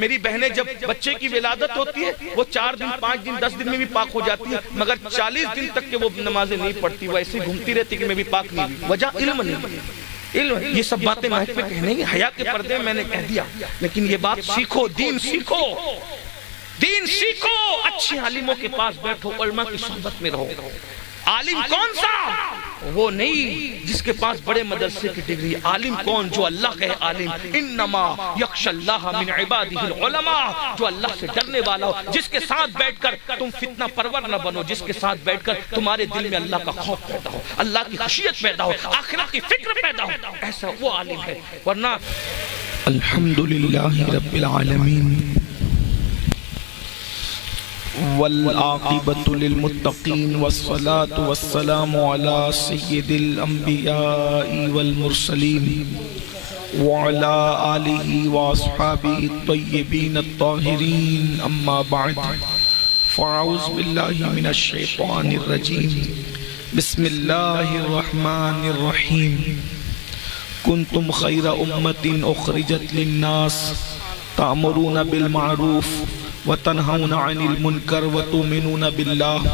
میری بہنیں جب بچے کی ولادت ہوتی ہے وہ 4 دن 5 دن 10 دن میں بھی پاک ہو جاتی ہے، مگر 40 دن تک کہ وہ نمازیں نہیں پڑھتی، وہ ایسے گھومتی رہتی کہ میں بھی پاک نہیں ہوئی۔ وجہ علم نہیں، علم۔ یہ سب باتیں مائک پہ کہنے گے، حیا کے پردے میں نے کہہ دیا، لیکن یہ بات سیکھو، دین سیکھو، دین سیکھو، اچھے عالموں کے پاس بیٹھو، علماء کی صحبت میں رہو۔ عالم کون سا؟ وہ نہیں جس کے پاس بڑے مدرسے کی ڈگری، عالم کون؟ جو اللہ کہے عالم، انما یخشی اللہ من عبادہ العلماء، جو اللہ سے ڈرنے والا ہو، جس کے ساتھ بیٹھ کر تم فتنہ پرور نہ بنو، جس کے ساتھ بیٹھ کر تمہارے دل میں اللہ کا خوف پیدا ہو، اللہ کی خشیت پیدا ہو، آخرت کی فکر پیدا ہو، ایسا وہ عالم ہے۔ ورنہ الحمدللہ رب العالمین والعاقبۃ للمتقین والصلاة والسلام علی سید الانبیاء والمرسلین وعلی آلہ واصحابہ الطیبین الطاہرین، اما بعد فاعوذ باللہ من الشیطان الرجیم، بسم اللہ الرحمن الرحیم، کنتم خیر امۃ اخرجت للناس تأمرون بالمعروف وتنہون عن المنکر وتؤمنون باللہ،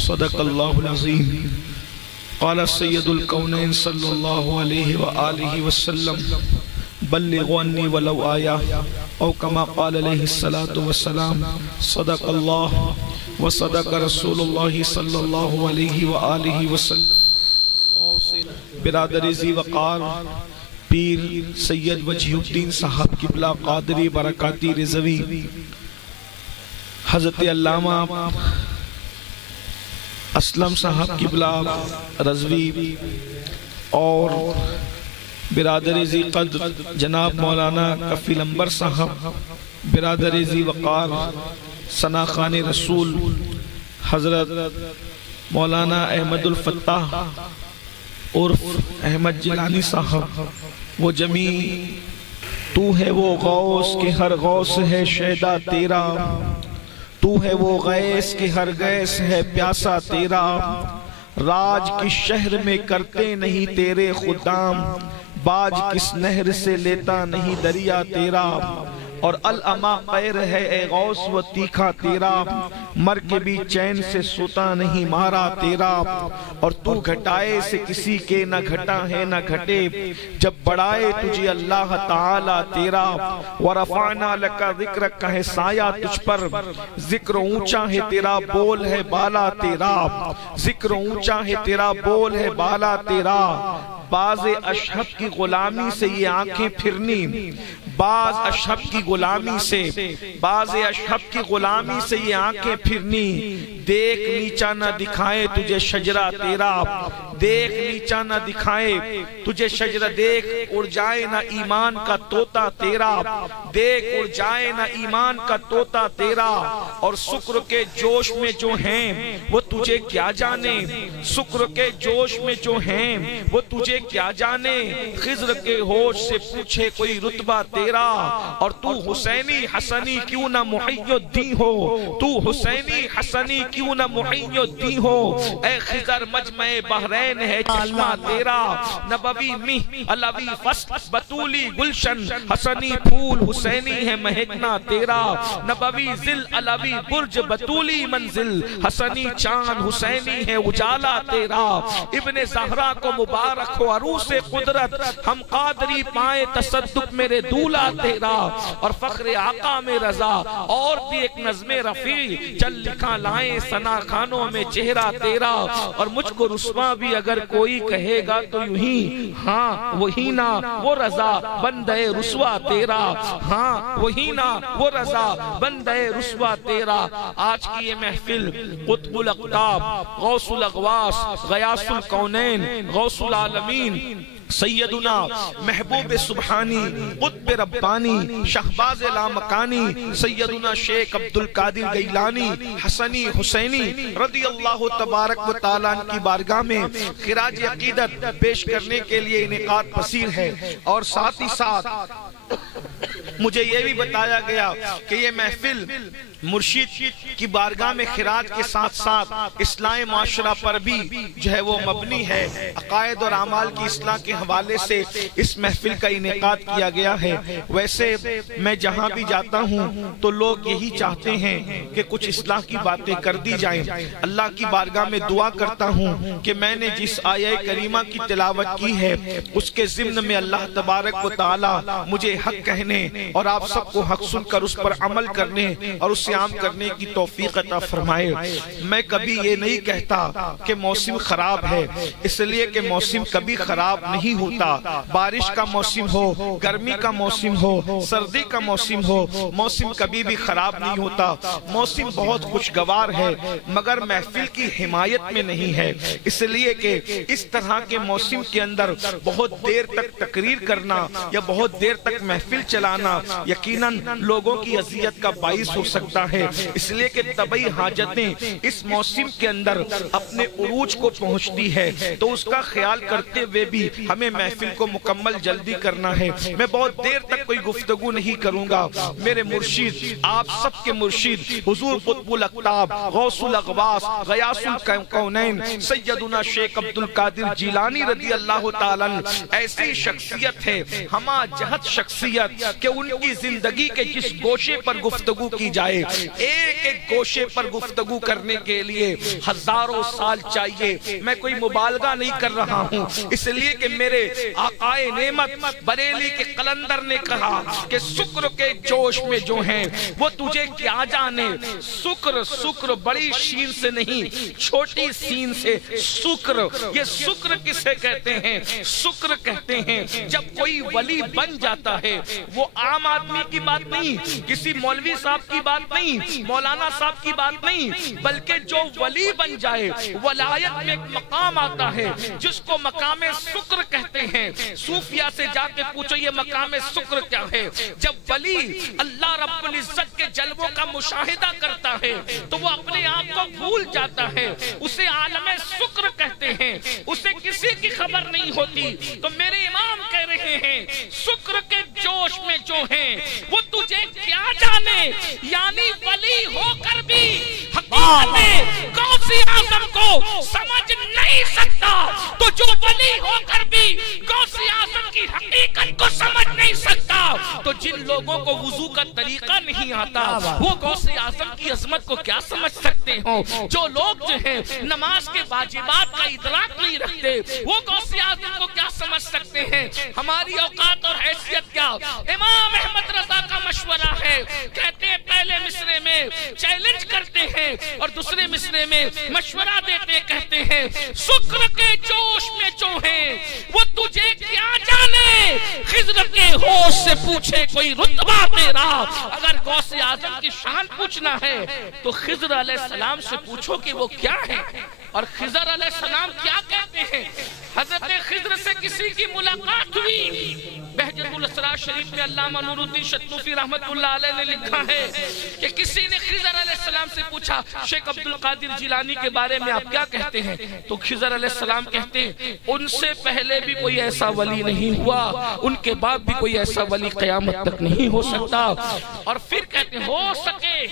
صدق اللہ العظیم۔ قال سید الکونین صلی اللہ علیہ وآلہ وسلم، بلغوا عنی ولو آیہ، او کما قال علیہ السلام، صدق اللہ وصدق رسول اللہ صلی اللہ علیہ وآلہ وسلم۔ برادر ذی وقار پیر سید وجیہ الدین صاحب قبلہ قادری برکاتی رضوی، حضرت علامہ اسلم صاحب قبلہ رضوی، اور برادر ذی قدر جناب مولانا کفیل انبر صاحب، برادر ذی وقار ثنا خان رسول حضرت مولانا احمد الفتاح عرف احمد جیلانی صاحب، وہ جمیع تو ہے وہ غوث کہ ہر غوث ہے شیدا تیرا، تو ہے وہ غیث کہ ہر غیث ہے پیاسا تیرا، راج کس شہر میں کرتے نہیں تیرے خدام، باج کس نہر سے لیتا نہیں دریا تیرا، اور الاما غیر ہے اے غوث وہ تیکھا تیرا، مر کے بھی چین سے سوتا نہیں مارا تیرا، اور تو گھٹائے سے کسی کے نہ گھٹا ہے نہ گھٹے، جب بڑھائے تجھے اللہ تعالی تیرا، ورفعنا لکا ذکرک ہے سایہ تجھ پر، ذکر اونچا ہے تیرا بول ہے بالا تیرا، ذکر اونچا ہے تیرا بول ہے بالا تیرا، باز اشہب کی غلامی سے یہ آنکھیں پھرنی، باز اشہب کی غلامی سے، باز اشہب کی غلامی سے یہ آنکھیں پھرنی، دیکھ نیچا نہ دکھائے تجھے شجرہ تیرا، دیکھ نیچا نہ دکھائے تجھے شجرہ، دیکھ اڑ جائے نہ ایمان کا طوطا تیرا، دیکھ اڑ جائے نہ ایمان کا طوطا تیرا، اور سکر کے جوش میں جو ہیں وہ تجھے کیا جانے، سکر کے جوش میں جو ہیں وہ تجھے کیا جانے، خضر کے ہوش سے پوچھے کوئی رتبہ تیرا، اور تو حسینی حسنی کیوں نہ محی الدین ہو، تو حسینی حسنی کیوں نہ محی الدین ہو، اے خضر مجمع بحرین ہے چشمہ تیرا، نبوی مہ علوی فصل بطولی گلشن، حسنی پھول حسینی ہے مہکنا تیرا، نبوی ذل علوی برج بطولی منزل، حسنی چاند حسینی ہے اجالا تیرا، ابن زہرا کو مبارک ہو عروس قدرت، ہم قادری پائیں تصدق میرے دولا تیرا، اور فخر آقا میں رضا، اور بھی ایک نظم رفیع چل لکھا لائیں ثنا خانوں میں چہرہ تیرا، اور مجھ کو رسوا بھی اگر کوئی کہے گا تو یوں ہی، ہاں وہی نا وہ رضا بندے رسوا تیرا، ہاں وہی نا وہ رضا بندے رسوا تیرا۔ آج کی یہ محفل قطب الاقطاب، غوث الاغواس، غیاث الکونین، غوث العالمین، سیدنا محبوب سبحانی، قطب ربانی، شہباز لامکانی، سیدنا شیخ عبدالقادر گیلانی حسنی حسینی رضی اللہ تبارک و تعالیٰ کی بارگاہ میں خراج عقیدت پیش کرنے کے لیے انعقاد پذیر ہے، اور ساتھ ہی ساتھ مجھے یہ بھی بتایا گیا کہ یہ محفل مرشد کی بارگاہ میں خراج کے ساتھ ساتھ اصلاح معاشرہ پر بھی جو ہے وہ مبنی ہے. عقائد اور اعمال کی اصلاح کے حوالے سے اس محفل کا انعقاد کیا گیا ہے. ویسے میں جہاں بھی جاتا ہوں تو لوگ یہی چاہتے ہیں کہ کچھ اصلاح کی باتیں کر دی جائیں. اللہ کی بارگاہ میں دعا کرتا ہوں کہ میں نے جس آیہ کریمہ کی تلاوت کی ہے اس کے ضمن میں اللہ تبارک و تعالی مجھے حق کہنے اور آپ سب کو حق سن کر اس پر عمل کرنے اور اسے عام کرنے کی توفیق عطا فرمائے. میں کبھی یہ نہیں کہتا کہ موسم خراب ہے، اس لیے کہ موسم کبھی خراب نہیں ہوتا. بارش کا موسم ہو، گرمی کا موسم ہو، سردی کا موسم ہو، موسم کبھی بھی خراب نہیں ہوتا. موسم بہت خوشگوار ہے مگر محفل کی حمایت میں نہیں ہے، اس لیے کہ اس طرح کے موسم کے اندر بہت دیر تک تقریر کرنا یا بہت دیر تک محفل چلانا یقیناً لوگوں کی اذیت کا باعث ہو سکتا ہے. اس لیے کہ طبعی حاجتیں اس موسم کے اندر اپنے عروج کو پہنچتی ہے تو اس کا خیال کرتے ہوئے بھی ہمیں محفل کو مکمل جلدی کرنا ہے. میں بہت دیر تک کوئی گفتگو نہیں کروں گا. میرے مرشد، آپ سب کے مرشد حضور قطب الاقطاب غوث الاغواث غیاث الکونین سیدنا شیخ عبد القادر جیلانی رضی اللہ تعالیٰ ایسی شخصیت ہے، ہما جہت شخصیت کہ ان کی زندگی کے جس گوشے پر گفتگو کی جائے، ایک ایک گوشے پر گفتگو کرنے کے لیے ہزاروں سال چاہیے. میں کوئی مبالغہ نہیں کر رہا ہوں، اس لیے کہ میرے آقائے نعمت بریلی کے قلندر نے کہا کہ شکر کے جوش میں جو ہیں وہ تجھے کیا جانے. شکر بڑی شین سے نہیں، چھوٹی سین سے شکر. یہ شکر کسے کہتے ہیں؟ شکر کہتے ہیں جب کوئی ولی بن جاتا ہے. وہ عام آدمی کی بات نہیں، کسی مولوی صاحب کی بات نہیں، مولانا صاحب کی بات نہیں، بلکہ جو ولی بن جائے ولایت میں ایک مقام آتا ہے جس کو مقام شکر کہتے ہیں. صوفیہ سے جا کے پوچھو یہ مقام شکر کیا ہے. جب ولی اللہ رب العزت کے جلووں کا مشاہدہ کرتا ہے تو وہ اپنے آپ کو بھول جاتا ہے، اسے عالم شکر کہتے ہیں. اسے کسی کی خبر نہیں ہوتی. تو میرے امام کہہ رہے ہیں شکر کے جوش میں جو ہیں وہ تجھے کیا جانے، یعنی ولی ہو کر بھی حقیقت غوث اعظم کو سمجھ نہیں سکتا تو جو ولی ہو کر بھی غوث اعظم کی حقیقت کو سمجھ نہیں سکتا تو جن لوگوں کو وضو کا طریقہ نہیں آتا وہ غوث اعظم کی عظمت کو کیا سمجھ سکتے ہوں. جو لوگ جو ہیں نماز کے واجبات کا ادراک نہیں رکھتے وہ غوث اعظم کو کیا سمجھ سکتے ہیں. ہماری اوقات اور حیثیت کیا. امام احمد رضا کا مشورہ ہے، کہتے ہیں پہلے مصرے میں چیلنج کرتے ہیں اور دوسرے مصرے میں مشورہ دیتے کہتے ہیں شکر کے جوش میں جو ہیں وہ تجھے کیا جانے. خضر کے ہوش سے پوچھے کوئی رتبہ تیرا. اگر غوث اعظم کی شان پوچھنا ہے تو خضر علیہ السلام سے پوچھو کہ وہ کیا ہے اور خضر علیہ السلام کیا کہتے ہیں. حضرت خضر سے کسی کی ملاقات ہوئی. بہجت الاسرار شریف میں علامہ نور الدین شتوفی رحمت اللہ علیہ نے لکھا ہے کہ کسی نے خضر علیہ السلام سے پوچھا شیخ عبد القادر جیلانی کے بارے میں آپ کیا کہتے ہیں. تو خضر علیہ السلام کہتے ہیں ان سے پہلے بھی کوئی ایسا ولی نہیں ہوا، ان کے بعد بھی کوئی ایسا ولی قیامت تک نہیں ہو سکتا. اور پھر کہتے ہیں ہو سکے،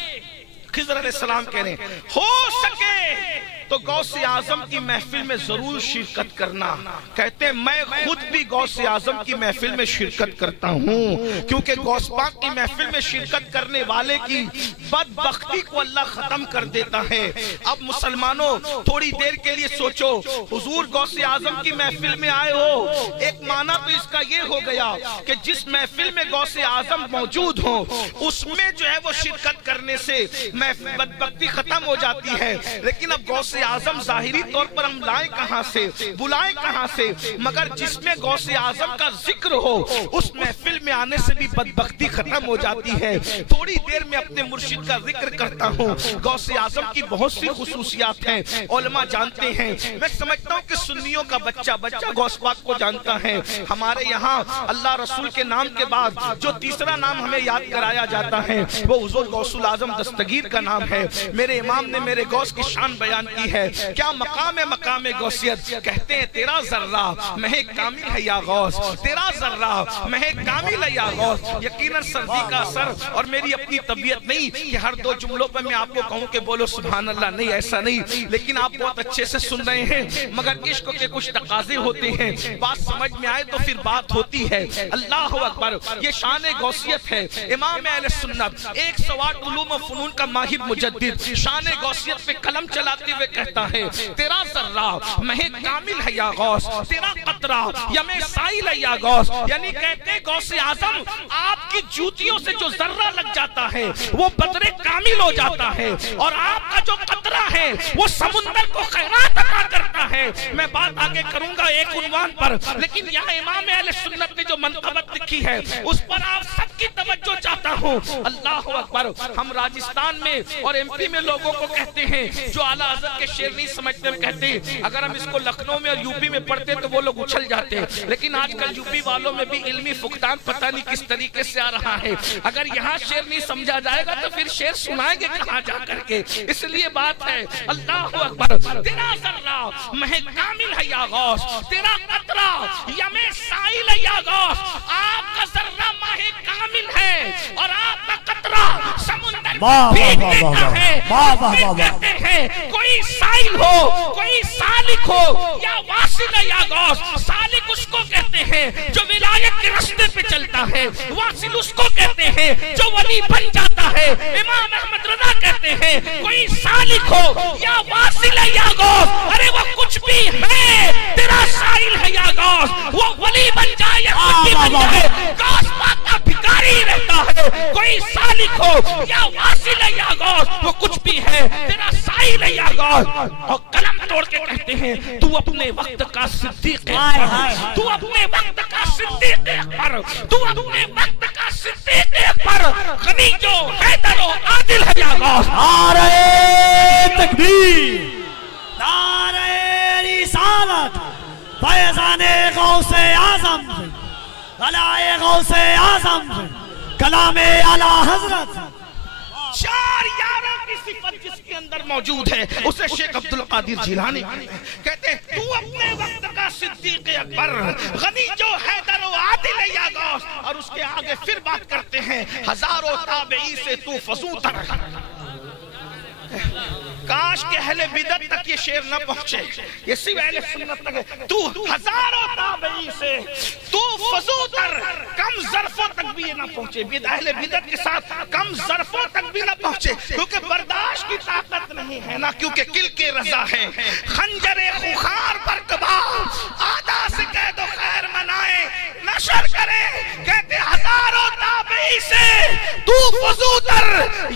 خضر علیہ السلام کہہ رہے ہیں ہو سکے تو غوث اعظم کی محفل میں ضرور شرکت کرنا. کہتے ہیں میں خود بھی غوث اعظم کی محفل میں شرکت کرتا ہوں کیونکہ غوث پاک کی محفل میں شرکت کرنے والے کی بدبختی کو اللہ ختم کر دیتا ہے. اب مسلمانوں تھوڑی دیر کے لیے سوچو، حضور غوث اعظم کی محفل میں آئے ہو، ایک معنی تو اس کا یہ ہو گیا کہ جس محفل میں غوث اعظم موجود ہوں اس میں جو ہے وہ شرکت کرنے سے بدبختی ختم ہو جاتی ہے. لیکن اب غوث اعظم ظاہری طور پر ہم لائیں کہاں سے، بلائیں کہاں سے، مگر جس میں غوث اعظم کا ذکر ہو اس محفل میں آنے سے بھی بدبختی ختم ہو جاتی ہے. تھوڑی دیر میں اپنے مرشد کا ذکر کرتا ہوں. غوث اعظم کی بہت سی خصوصیات ہیں، علماء جانتے ہیں. میں سمجھتا ہوں کہ سنیوں کا بچہ غوث پاک کو جانتا ہے. ہمارے یہاں اللہ رسول کے نام کے بعد جو تیسرا نام ہمیں یاد کرایا جاتا ہے وہ حضور غوث الاعظم دستگیر کا نام ہے. میرے امام نے میرے غوث کی شان بیان کی کی ہے. کیا مقام ہے مقام غوثیت؟ کہتے ہیں تیرا ذرہ مہ کامل ہے یا غوث، تیرا ذرہ مہ کامل ہے یا غوث. یقیناً سردی کا اثر اور میری اپنی طبیعت نہیں کہ ہر دو جملوں پر میں آپ کو کہوں کہ بولو سبحان اللہ، نہیں ایسا نہیں. لیکن آپ بہت اچھے سے سن رہے ہیں، مگر عشق کے کچھ تقاضے ہوتے ہیں، بات سمجھ میں آئے تو پھر بات ہوتی ہے. اللہ اکبر، یہ شان غوثیت ہے. امام اہل سنت 108 علوم و فنون کا ماہر مجدد شان غوثیت پہ قلم چلاتے ہوئے کہتا ہے تیرا ذرہ مہ کامل ہے یا غوث، تیرا قطرہ یم سائل ہے یا غوث. یعنی کہتے ہیں غوث اعظم آپ کی جوتیوں سے جو ذرہ لگ جاتا ہے وہ بدر کامل ہو جاتا ہے، اور آپ کا جو قطرہ ہے وہ سمندر کو خیرات عطا کرتا ہے. میں بات آگے کروں گا ایک عنوان پر، لیکن یہاں امام اہل سنت نے جو منقبت لکھی ہے اس پر آپ سب کی توجہ چاہتا ہوں. اللہ اکبر. ہم راجستان میں اور ایم پی میں لوگوں کو کہتے ہیں جو اعلیٰ حضرت کے شعر نہیں سمجھتے، ہم کہتے ہیں اگر ہم اس کو لکھنؤ میں اور یو پی میں پڑھتے تو وہ لوگ اچھل جاتے ہیں. لیکن آج کل یو پی والوں میں بھی علمی فقدان پتہ نہیں کس طریقے سے آ رہا ہے. اگر یہاں شعر نہیں سمجھا جائے گا تو پھر شعر سنائیں گے کہاں جا کر کے؟ اس لیے بات ہے اللہ اکبر. تیرا ذرہ مہ کامل ہے یا غوث، تیرا قطرہ یم سائل ہے یا غوث. آپ کا ذرہ مہ کامل ہے اور آپ کا قطرہ سمندر بھیگ دیتا ہے. کہتے ہیں کوئی سائل ہو، کوئی سالک ہو یا واصل ہے یا غوث. سالک اس کو کہتے ہیں جو ولایت کے راستے پہ چلتا ہے، واصل اس کو کہتے ہیں جو ولی بن جاتا ہے. امام احمد رضا کہتے ہیں کوئی سالک ہو یا واصل ہے یا غوث، ارے وہ کچھ بھی ہے، تیرا سائل ہے یا غوث، وہ ولی بن جائے یا کچھ بھی بن جائے، غوث پاک کا بھکاری رہتا ہے. کوئی سالک ہو یا واصل ہے یا غوث، وہ کچھ بھی ہے، تیرا سائل ہے یا غوث. اور قلم توڑ کے کہتے ہیں تو اپنے وقت کا صدیق اکبر، تو اپنے وقت کا صدیق اکبر، تو اپنے وقت کا صدیق اکبر، غنی جو حیدر و عادل ہے یا غوث. نعرہ تکبیر، نعرہ رسالت، فیضان غوث اعظم، غلائے غوث اعظم، کلام اعلی حضرت. چار یاروں کی صفت جس کے اندر موجود ہے اسے شیخ عبد القادر جیلانی کہتے ہیں تو اپنے وقت کا صدیق اکبر، غنی جو حیدر و عادل ہے یا غوث. اور اس کے آگے پھر بات کرتے ہیں ہزاروں تابعی سے تو فزوں تر. کاش کہ اہل بدعت تک یہ شعر نہ پہنچے، یہ صرف اہل سنت تک ہے. تو ہزاروں تابعی سے تو فزوں تر، کم ظرفوں تک بھی یہ نہ پہنچے. اہل بدعت کے ساتھ کم ظرفوں تک بھی نہ پہنچے، کیونکہ برداشت کی طاقت نہیں ہے، نہ کیونکہ کل کے رضا ہے. خنجر خونخوار پر کباب آدھا سے قید و خیر منائے نشر کرے. کہتے ہزاروں تابعی سے تو فزوں تر،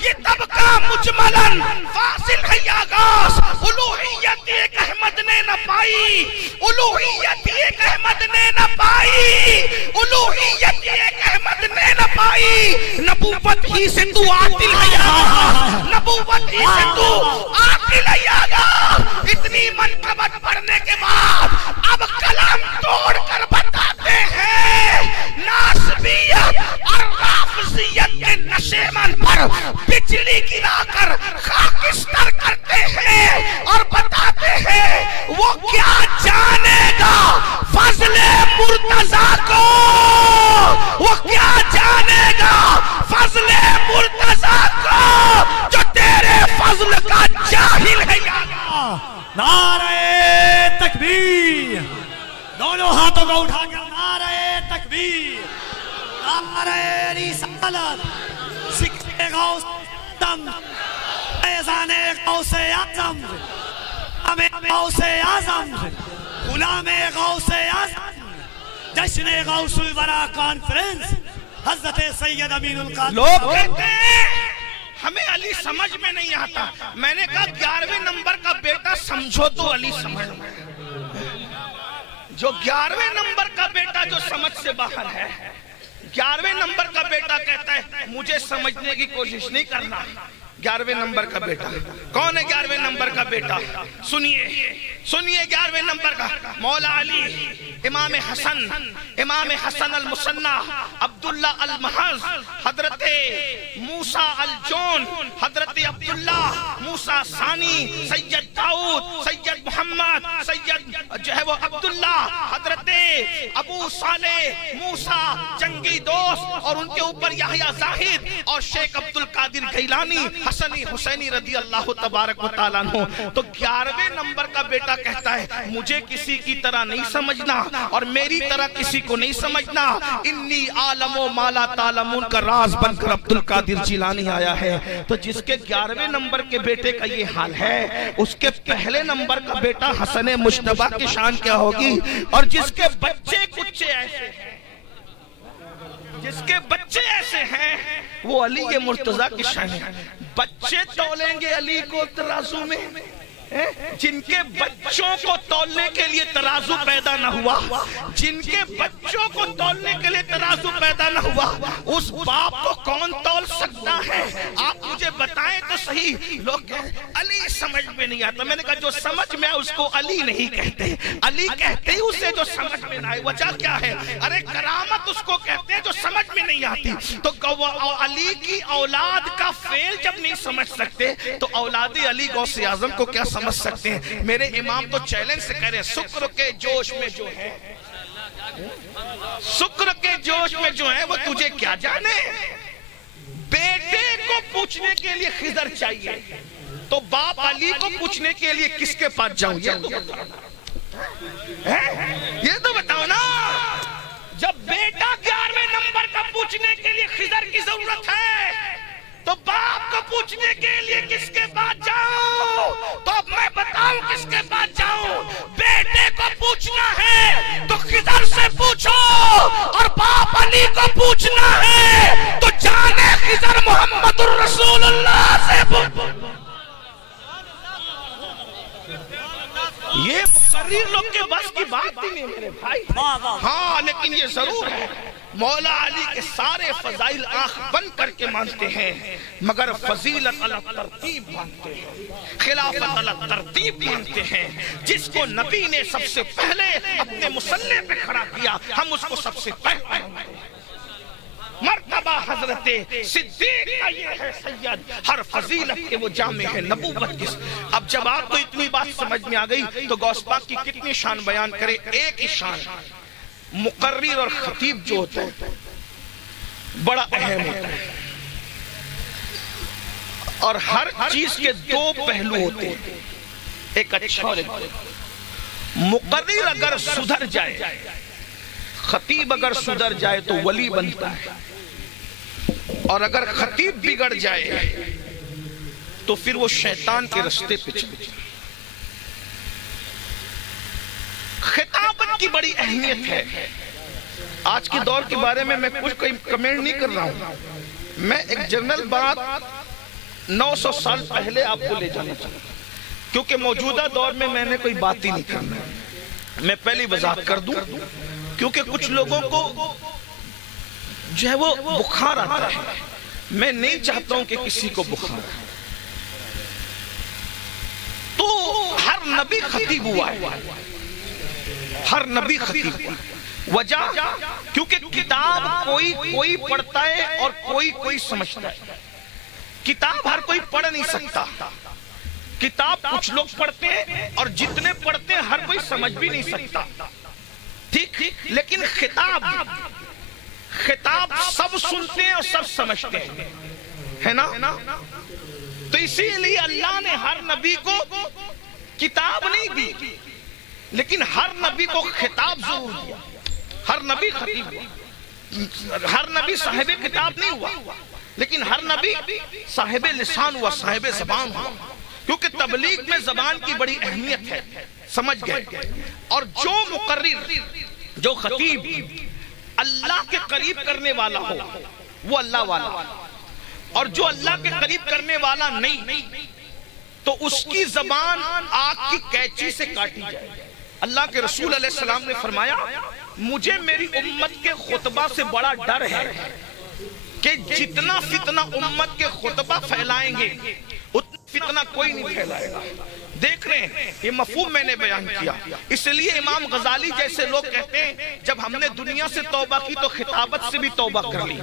یہ طبقہ مجملاً فاصل ہے یا غوث. الوہیت ایک احمد نے نہ پائی، الوہیت ایک احمد نے نہ پائی، الوہیت ایک احمد نے نہ پائی. نبوت ہی سے تو عاقل ہے یا غوث، نبوت ہی سے تو عاقل ہے یا غوث. اتنی منقبت پڑھنے کے بعد اب کلام توڑ کر بتاتے ہیں ناسبیت اور رافضیت کے نشے من پر بجلی گرا کر خاکستر کرتے ہیں اور بتاتے ہیں وہ کیا جانے گا فضل مرتضیٰ کو، وہ کیا جانے گا فضل مرتضیٰ کو جو تیرے فضل کا جاہل ہے. نعرہ تکبیر، دونوں ہاتھوں کو اٹھا کر نعرہ تکبیر، نعرہ رسالت، ذکر غوث اعظم، فیضان غوث اعظم، غوث اعظم، غلام غوث اعظم، جشن غوث الورا کانفرنس، حضرت سید امین القادری. لوگ کہتے ہیں ہمیں علی سمجھ میں نہیں آتا. میں نے کہا 11ویں نمبر کا بیٹا سمجھو تو علی سمجھ میں. جو 11ویں نمبر کا بیٹا جو سمجھ سے باہر ہے، 11ویں نمبر کا بیٹا کہتا ہے مجھے سمجھنے کی کوشش نہیں کرنا. 11ویں نمبر کا بیٹا کون ہے؟ 11ویں نمبر کا بیٹا سنیے 11ویں نمبر کا مولا علی، امام حسن المثنی، عبداللہ المحض، حضرت موسیٰ الجون، حضرت عبداللہ، موسیٰ ثانی، سید داؤد، سید محمد، سید جو ہے وہ عبداللہ، حضرت ابو صالح، موسیٰ جنگی دوست، اور ان کے اوپر یحییٰ زاہد اور شیخ عبد القادر گیلانی حسنی حسینی رضی اللہ تبارک و تعالیٰ عنہ۔ تو 11ویں نمبر کا بیٹا کہتا ہے مجھے کسی کی طرح نہیں سمجھنا اور میری طرح کسی کو نہیں سمجھنا، انی عالم و مالا تعلمون کا راز بن کر عبد القادر جیلانی آیا ہے۔ تو جس کے 11ویں نمبر کے بیٹے کا یہ حال ہے، اس کے پہلے نمبر کا بیٹا حسن مجتبیٰ کی شان کیا ہوگی؟ اور جس کے بچے کچے ایسے ہیں، جس کے بچے ایسے ہیں، وہ علی مرتضیٰ کی شان ہے۔ بچے تولیں گے علی کو ترازو میں، جن کے بچوں کو تولنے کے لیے ترازو پیدا نہ ہوا، جن کے بچوں کو تولنے کے لیے ترازو پیدا نہ ہوا، اس باپ کو کون تول سکتا ہے؟ آپ مجھے بتائیں تو صحیح۔ لوگ کہتے علی سمجھ میں نہیں آتا، میں نے کہا جو سمجھ میں اس کو علی نہیں کہتے، علی کہتے ہی اسے جو سمجھ میں نہ آئے۔ وجہ کیا ہے؟ ارے کرامت اس کو کہتے ہیں جو سمجھ میں نہیں آتی۔ تو علی کی اولاد کا فعل جب نہیں سمجھ سکتے تو اولاد علی غوث اعظم کو کیا سمجھ سکتے ہیں؟ میرے امام تو چیلنج سے کہہ رہے ہیں سکر کے جوش میں جو ہے، سکر کے جوش میں جو ہے وہ تجھے کیا جانے۔ بیٹے کو پوچھنے کے لیے خضر چاہیے تو باپ علی کو پوچھنے کے لیے کس کے پاس جاؤں؟ یہ تو بتاؤ نا۔ جب بیٹا 11ویں نمبر کا پوچھنے کے لیے خضر کی ضرورت ہے تو باپ کو پوچھنے کے لیے کس کے پاس جاؤں؟ تو اب میں بتاؤں کس کے پاس جاؤں۔ بیٹے کو پوچھنا ہے تو خضر سے پوچھو، اور باپ علی کو پوچھنا ہے تو جانے خضر محمد الرسول اللہ سے پوچھو۔ یہ مقرر لوگ کے بس کی بات ہی نہیں میرے بھائی۔ ہاں لیکن یہ ضرور ہے مولا علی کے سارے فضائل آنکھ بند کر کے مانتے ہیں، مگر فضیلت علی ترتیب مانتے ہیں، خلافت علی ترتیب مانتے ہیں۔ جس کو نبی نے سب سے پہلے اپنے مصلی پہ کھڑا کیا ہم اس کو سب سے پہلے مانتے ہیں۔ مرتبہ حضرت صدیق کا یہ ہے سید، ہر فضیلت کے وہ جامع ہے نبوت کس۔ اب جب آپ کو اتنی بات سمجھ میں آ گئی تو غوث پاک کی کتنی شان بیان کرے؟ ایک ہی شان۔ مقرر اور خطیب جو ہوتا ہے بڑا اہم ہوتا ہے، اور ہر چیز کے دو پہلو ہوتے ہیں، ایک اچھا اور ایک برا۔ مقرر اگر سدھر جائے، خطیب اگر سدھر جائے تو ولی بنتا ہے، اور اگر خطیب بگڑ جائے تو پھر وہ شیطان کے رستے پہ چلے جائے۔ خطابت کی بڑی اہمیت ہے۔ آج کے دور کے بارے میں کچھ کمنٹ نہیں کر رہا ہوں، میں ایک جنرل بات 900 سال پہلے آپ کو لے جانا چاہتا ہوں، کیونکہ موجودہ دور میں نے کوئی بات ہی نہیں کرنا۔ میں پہلی وضاحت کر دوں، کیونکہ کچھ لوگوں کو جو ہے وہ بخار آتا ہے، میں نہیں چاہتا ہوں کہ کسی کو بخار آئے۔ تو ہر نبی خطیب ہوا ہے، ہر نبی خطیب ہوا۔ وجہ کیونکہ کتاب کوئی پڑھتا ہے اور کوئی سمجھتا ہے۔ کتاب ہر کوئی پڑھ نہیں سکتا، کتاب کچھ لوگ پڑھتے ہیں اور جتنے پڑھتے ہیں ہر کوئی سمجھ بھی نہیں سکتا، ٹھیک؟ لیکن خطاب سب سنتے ہیں اور سب سمجھتے ہیں، ہے نا؟ تو اسی لیے اللہ نے ہر نبی کو کتاب نہیں دی، لیکن ہر نبی کو خطاب ضرور دیا۔ ہر نبی خطیب ہوا، ہر نبی صاحب کتاب نہیں ہوا، لیکن ہر نبی صاحب لسان ہوا، صاحب زبان ہوا، کیونکہ تبلیغ میں زبان کی بڑی اہمیت ہے، سمجھ گئے؟ اور جو مقرر، جو خطیب اللہ کے قریب کرنے والا ہو وہ اللہ والا، اور جو اللہ کے قریب کرنے والا نہیں تو اس کی زبان آگ کی کینچی سے کاٹی جائے۔ اللہ کے رسول علیہ السلام نے فرمایا مجھے میری امت کے خطبہ سے بڑا ڈر ہے کہ جتنا فتنہ امت کے خطبہ پھیلائیں گے اتنا فتنہ کوئی نہیں پھیلائے گا۔ دیکھ رہے ہیں یہ مفہوم میں نے بیان کیا، اس لیے امام غزالی جیسے لوگ کہتے ہیں جب ہم نے دنیا سے توبہ کی تو خطابت سے بھی توبہ کر لی،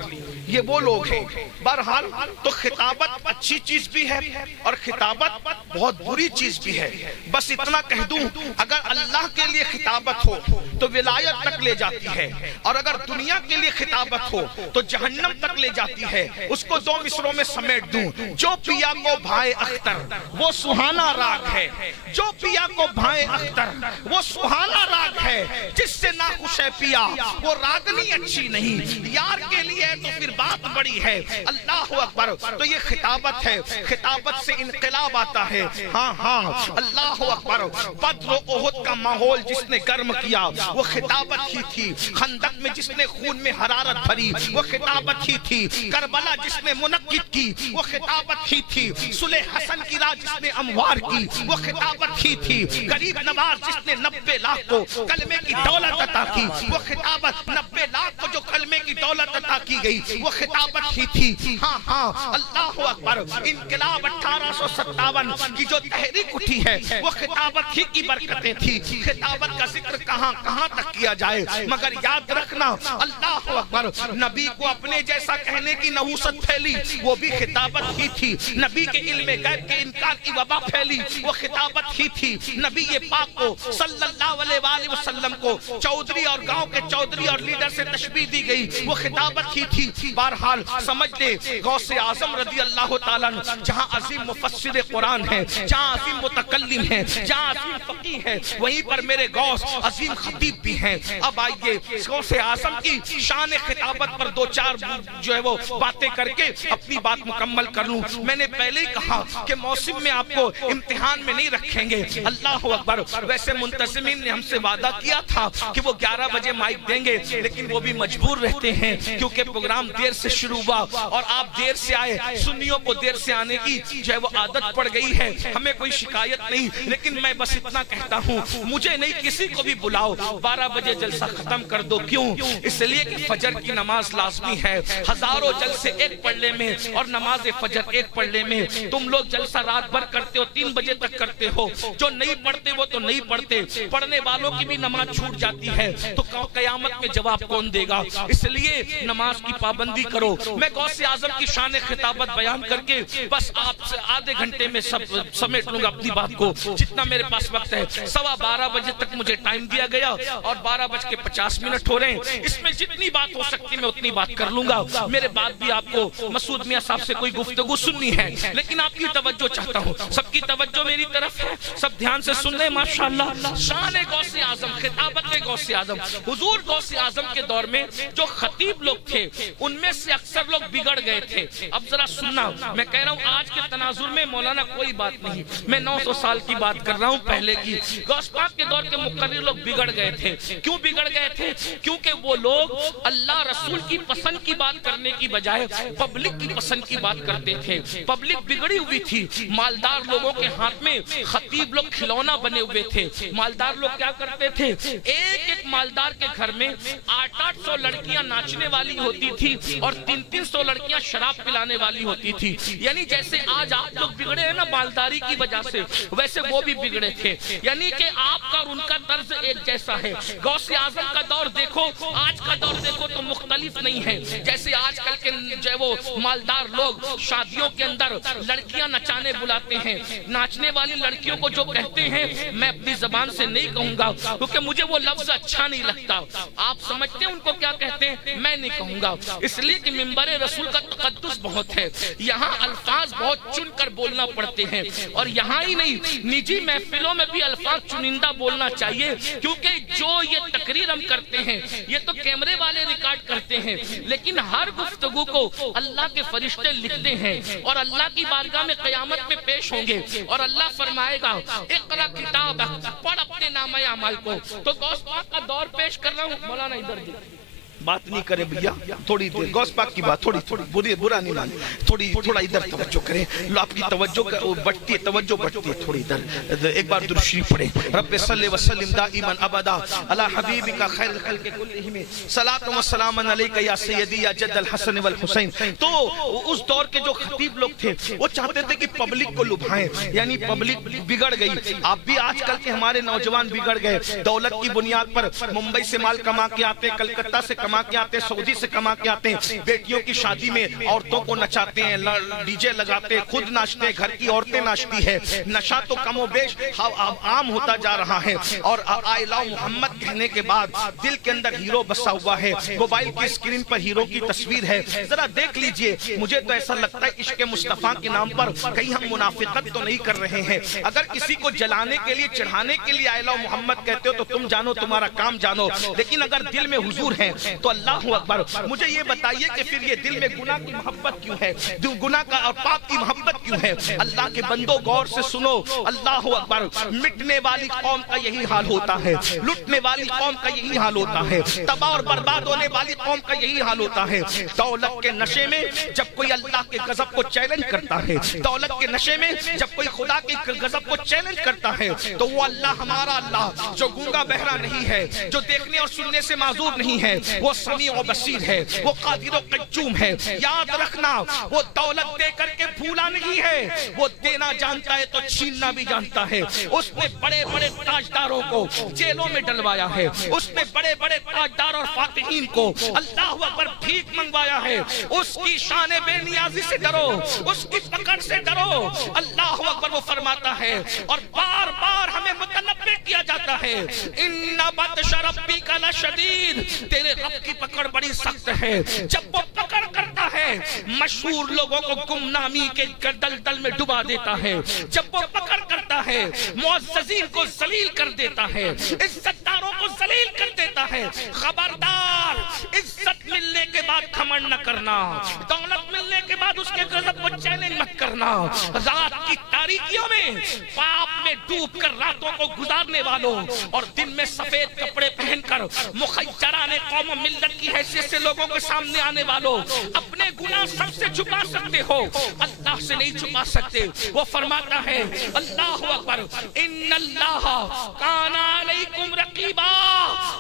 یہ وہ لوگ ہیں. بہرحال تو خطابت اچھی چیز بھی ہے اور خطابت بہت بری چیز بھی ہے. بس اتنا کہہ دوں اگر اللہ کے لیے خطابت ہو تو ولایت تک لے جاتی ہے اور اگر دنیا کے لیے خطابت ہو تو جہنم تک لے جاتی ہے. اس کو دو مصروں میں سمیٹ دوں. جو پیا کو بھائے اختر وہ سہانا راگ ہے. جو پیا کو بھائے اختر وہ سہانا راگ ہے. جس سے نہ خوش ہے پیا وہ راگنی اچھی نہیں. یار کے لیے تو پھر بات بڑی ہے. اللہ اکبر. تو یہ خطابت ہے. خطابت سے انقلاب آتا ہے. ہاں ہاں اللہ اکبر. بدر و احد کا ماحول جس نے گرم کیا وہ خطابت ہی تھی. خندق میں جس نے خون میں حرارت بھری وہ خطابت ہی تھی. کربلا جس نے منعقد کی وہ خطابت ہی تھی. صلح حسن کی راہ جس نے اموار کی وہ خطابت ہی تھی. غریب نواز جس نے 90 لاکھ کو کلمے کی دولت عطا کی وہ خطابت 90 لاکھ کو جو کلمے کی دولت عطا کی گئی وہ خطابت ہی تھی. ہاں ہاں اللہ اکبر. انقلاب 1857 کی جو تحریک اٹھی ہے وہ خطابت ہی کی برکتیں تھی. خطابت کا ذکر کہاں کہاں تک کیا جائے مگر یاد رکھنا اللہ اکبر نبی کو اپنے جیسا کہنے کی نحوست پھیلی وہ بھی خطابت ہی تھی. نبی کے علم غیب کے انکار کی وبا پھیلی وہ خطابت ہی تھی. نبی پاک کو صلی اللہ علیہ وآلہ وسلم کو چودھری اور گاؤں کے چودھری اور لیڈر سے تشبیہ دی گئی وہ خطابت ہی تھی. بہرحال سمجھ لے غوث اعظم رضی اللہ تعالیٰ جہاں عظیم مفسر قرآن ہے, جہاں عظیم متکلم ہے, جہاں عظیم فقیہ ہے, وہیں پر میرے غوث عظیم خطیب بھی ہیں. اب آئیے غوث اعظم کی شان خطابت پر دو چار جو ہے وہ باتیں کر کے اپنی بات مکمل کر لوں. میں نے پہلے ہی کہا کہ موسم میں آپ کو امتحان میں نہیں رکھیں گے. اللہ اکبر. ویسے منتظمین نے ہم سے وعدہ کیا تھا کہ وہ 11 بجے مائک دیں گے لیکن وہ بھی مجبور رہتے ہیں کیونکہ پروگرام دیر سے شروع ہوا اور آپ دیر سے آئے. سنیوں کو دیر سے آنے کی جو ہے وہ عادت پڑ گئی ہے. ہمیں کوئی شکایت نہیں لیکن میں بس اتنا کہتا ہوں مجھے نہیں کسی کو بھی بلاؤ 12 بجے جلسہ ختم کر دو. کیوں؟ اس لیے کہ فجر کی نماز لازمی ہے. ہزاروں جلسے ایک پڑھنے میں اور نماز فجر ایک پڑھنے میں. تم لوگ جلسہ رات بھر کرتے ہو 3 بجے تک کرتے ہو. جو نہیں پڑھتے وہ تو نہیں پڑھتے. پڑھنے والوں کی بھی نماز چھوٹ جاتی ہے تو قیامت میں جواب کون دے گا؟ اس لیے نماز کی پابندی کرو. میں غوث اعظم کی شان خطابت بیان کر کے بس آپ سے آدھے گھنٹے میں سب سمیٹ لوں گا اپنی بات کو جتنا میرے پاس وقت ہے. 12:15 بجے تک مجھے ٹائم دیا گیا اور 12:50 ہو رہے ہیں. اس میں جتنی بات ہو سکتی میں اتنی بات کر لوں گا. میرے بعد بھی آپ کو مسعود میاں صاحب سے کوئی گفتگو سننی ہے لیکن آپ کی توجہ چاہتا ہوں. سب کی توجہ میری طرف ہے. سب دھیان سے سن لیں. ماشاءاللہ شان غوث اعظم خطابت غوث اعظم. حضور غوث اعظم کے دور میں جو خطیب لوگ تھے ان میں سے اکثر لوگ بگڑ گئے تھے. اب ذرا سننا میں کہہ رہا ہوں آج کے تناظر میں مولانا کوئی بات نہیں. میں 900 سال کی بات کر رہا ہوں پہلے کی. غوث پاک کے دور کے مقرر لوگ بگڑ گئے تھے. کیوں بگڑ گئے تھے؟ کیونکہ وہ لوگ اللہ رسول کی پسند کی بات کرنے کی بجائے پبلک کی پسند کی بات کرتے تھے. پبلک بگڑی ہوئی تھی. مالدار لوگوں کے ہاتھ میں خطیب لوگ کھلونا بنے ہوئے تھے. مالدار لوگ کیا کرتے تھے؟ ایک مالدار کے گھر میں 800 لڑکیاں ناچنے والی ہوتی تھی اور 300 لڑکیاں شراب پلانے والی ہوتی تھی. یعنی جیسے آج آپ لوگ بگڑے ہیں نا مالداری کی وجہ سے ویسے وہ بھی بگڑے تھے. یعنی کہ آپ کا اور ان کا طرز ایک جیسا ہے. غوث اعظم کا دور دیکھو آج کا دور دیکھو تو مختلف نہیں ہے. جیسے آج کل کے جو ہے وہ مالدار لوگ شادیوں کے اندر لڑکیاں نچانے بلاتے ہیں. ناچنے والی لڑکیوں کو جو کہتے ہیں میں اپنی زبان سے نہیں کہوں گا کیونکہ مجھے وہ لفظ اچھا نہیں لگتا. آپ سمجھتے ہیں ان کو کیا کہتے ہیں؟ میں نہیں کہوں گا. اس لیے کہ منبر رسول کا تقدس بہت ہے. یہاں الفاظ بہت چن کر بولنا پڑتے ہیں اور یہاں ہی نہیں نجی محفلوں میں بھی الفاظ چنندہ بولنا چاہیے کیونکہ جو یہ تقریر ہم کرتے ہیں یہ تو کیمرے والے ریکارڈ کرتے ہیں لیکن ہر گفتگو کو اللہ کے فرشتے لکھتے ہیں اور اللہ کی بارگاہ میں قیامت میں پیش ہوں گے اور اللہ فرمائے گا اقرا کتاب پڑھ اپنے نامہ اعمال کو. تو غوث پاک کا دور پیش کر رہا ہوں. مولانا ادھر بات نہیں کرے بھیا تھوڑی دیر غوث پاک کی بات تھوڑی برا نہیں مانے تھوڑا ادھر توجہ کریں. آپ کی توجہ بڑھتی ہے توجہ بڑھتی ہے. تھوڑی ادھر ایک بار درود شریف پڑھیں. رب صلی وسلم دائما ابدا علی حبیبک خیر الخلق کلہم صلاۃ و سلام علیک یا سیدی یا جد الحسن والحسین. تو اس دور کے جو خطیب لوگ تھے وہ چاہتے تھے کہ پبلک کو لبھائیں. یعنی پبلک بگڑ گئی. آپ بھی آج کل کے ہمارے نوجوان بگڑ گئے. دولت کی بنیاد پر ممبئی سے مال کما کے آتے کلکتہ سے کما کے آتے ہیں, سعودی سے کما کے آتے ہیں, بیٹیوں کی شادی میں عورتوں کو نچاتے ہیں, ڈی جے لگاتے ہیں, خود ناچتے ہیں, گھر کی عورتیں ناچتی ہے. نشہ تو کم و بیش عام ہوتا جا رہا ہے, اور آئی لو محمد کہنے کے بعد دل کے اندر ہیرو بسا ہوا ہے, موبائل کی اسکرین پر ہیرو کی تصویر ہے. ذرا دیکھ لیجئے, مجھے تو ایسا لگتا ہے عشق مصطفیٰ کے نام پر کہیں ہم منافقت تو نہیں کر رہے ہیں. اگر کسی کو جلانے کے لیے, چڑھانے کے لیے آئی لو محمد کہتے ہو تو تم جانو, تمہارا کام جانو, لیکن اگر دل میں حضور ہے تو اللہ اکبر. مجھے یہ بتائیے کہ پھر یہ دل میں گناہ کی محبت کیوں ہے, گناہ کا اور پاپ کی محبت کیوں ہے؟ اللہ کے بندو غور سے سنو, اللہ اکبر. مٹنے والی قوم کا یہی حال ہوتا ہے, لٹنے والی قوم کا یہی حال ہوتا ہے, تباہ اور برباد ہونے والی قوم کا یہی حال ہوتا ہے. دولت کے نشے میں جب کوئی اللہ کے غضب کو چیلنج کرتا ہے, دولت کے نشے میں جب کوئی خدا کے غضب کو چیلنج کرتا ہے, تو وہ اللہ ہمارا اللہ جو گونگا بہرا نہیں ہے, جو دیکھنے اور سننے سے معذور نہیں ہے, وہ سمیع و بصیر ہے, وہ قادر و قیوم ہے. یاد رکھنا, وہ دولت دے کر کے بھولا نہیں ہے, وہ دینا جانتا ہے تو چھیننا بھی جانتا ہے. اس نے بڑے بڑے تاجداروں کو جیلوں میں ڈلوایا ہے, اس نے بڑے بڑے تاجدار اور فاتحین کو اللہ اکبر بھیک منگوایا ہے. اس کی شان بے نیازی سے ڈرو, اس کی پکڑ سے ڈرو. اللہ اکبر وہ فرماتا ہے, اور بار بار ہمیں متنبہ کیا جاتا ہے, ان بطش ربک لشدید, تیرے رب کی پکڑ بڑی سخت ہے. جب وہ پکڑ کرتا ہے مشہور لوگوں کو گمنامی کے دلدل میں ڈبا دیتا ہے, جب وہ پکڑ کرتا ہے معززین کو ذلیل کر دیتا ہے, عزت داروں کو ذلیل کر دیتا ہے. خبردار, عزت ملنے کے بعد گھمنڈ نہ کرنا, دولت ملنے کے بعد اس کے غضب کو چیلنج مت کرنا. رات کی تاریکیوں میں پاپ میں ڈوب کر راتوں کو گزارنے والوں, اور دن میں سفید کپڑے پہن کر مخیران قوم و ملت کی حیثیت سے لوگوں کے سامنے آنے والوں, اپنے گناہ سب سے چھپا سکتے ہو, اللہ سے نہیں چھپا سکتے. وہ فرماتا ہے اللہ اکبر, ان اللہ کان علیکم رقیبا,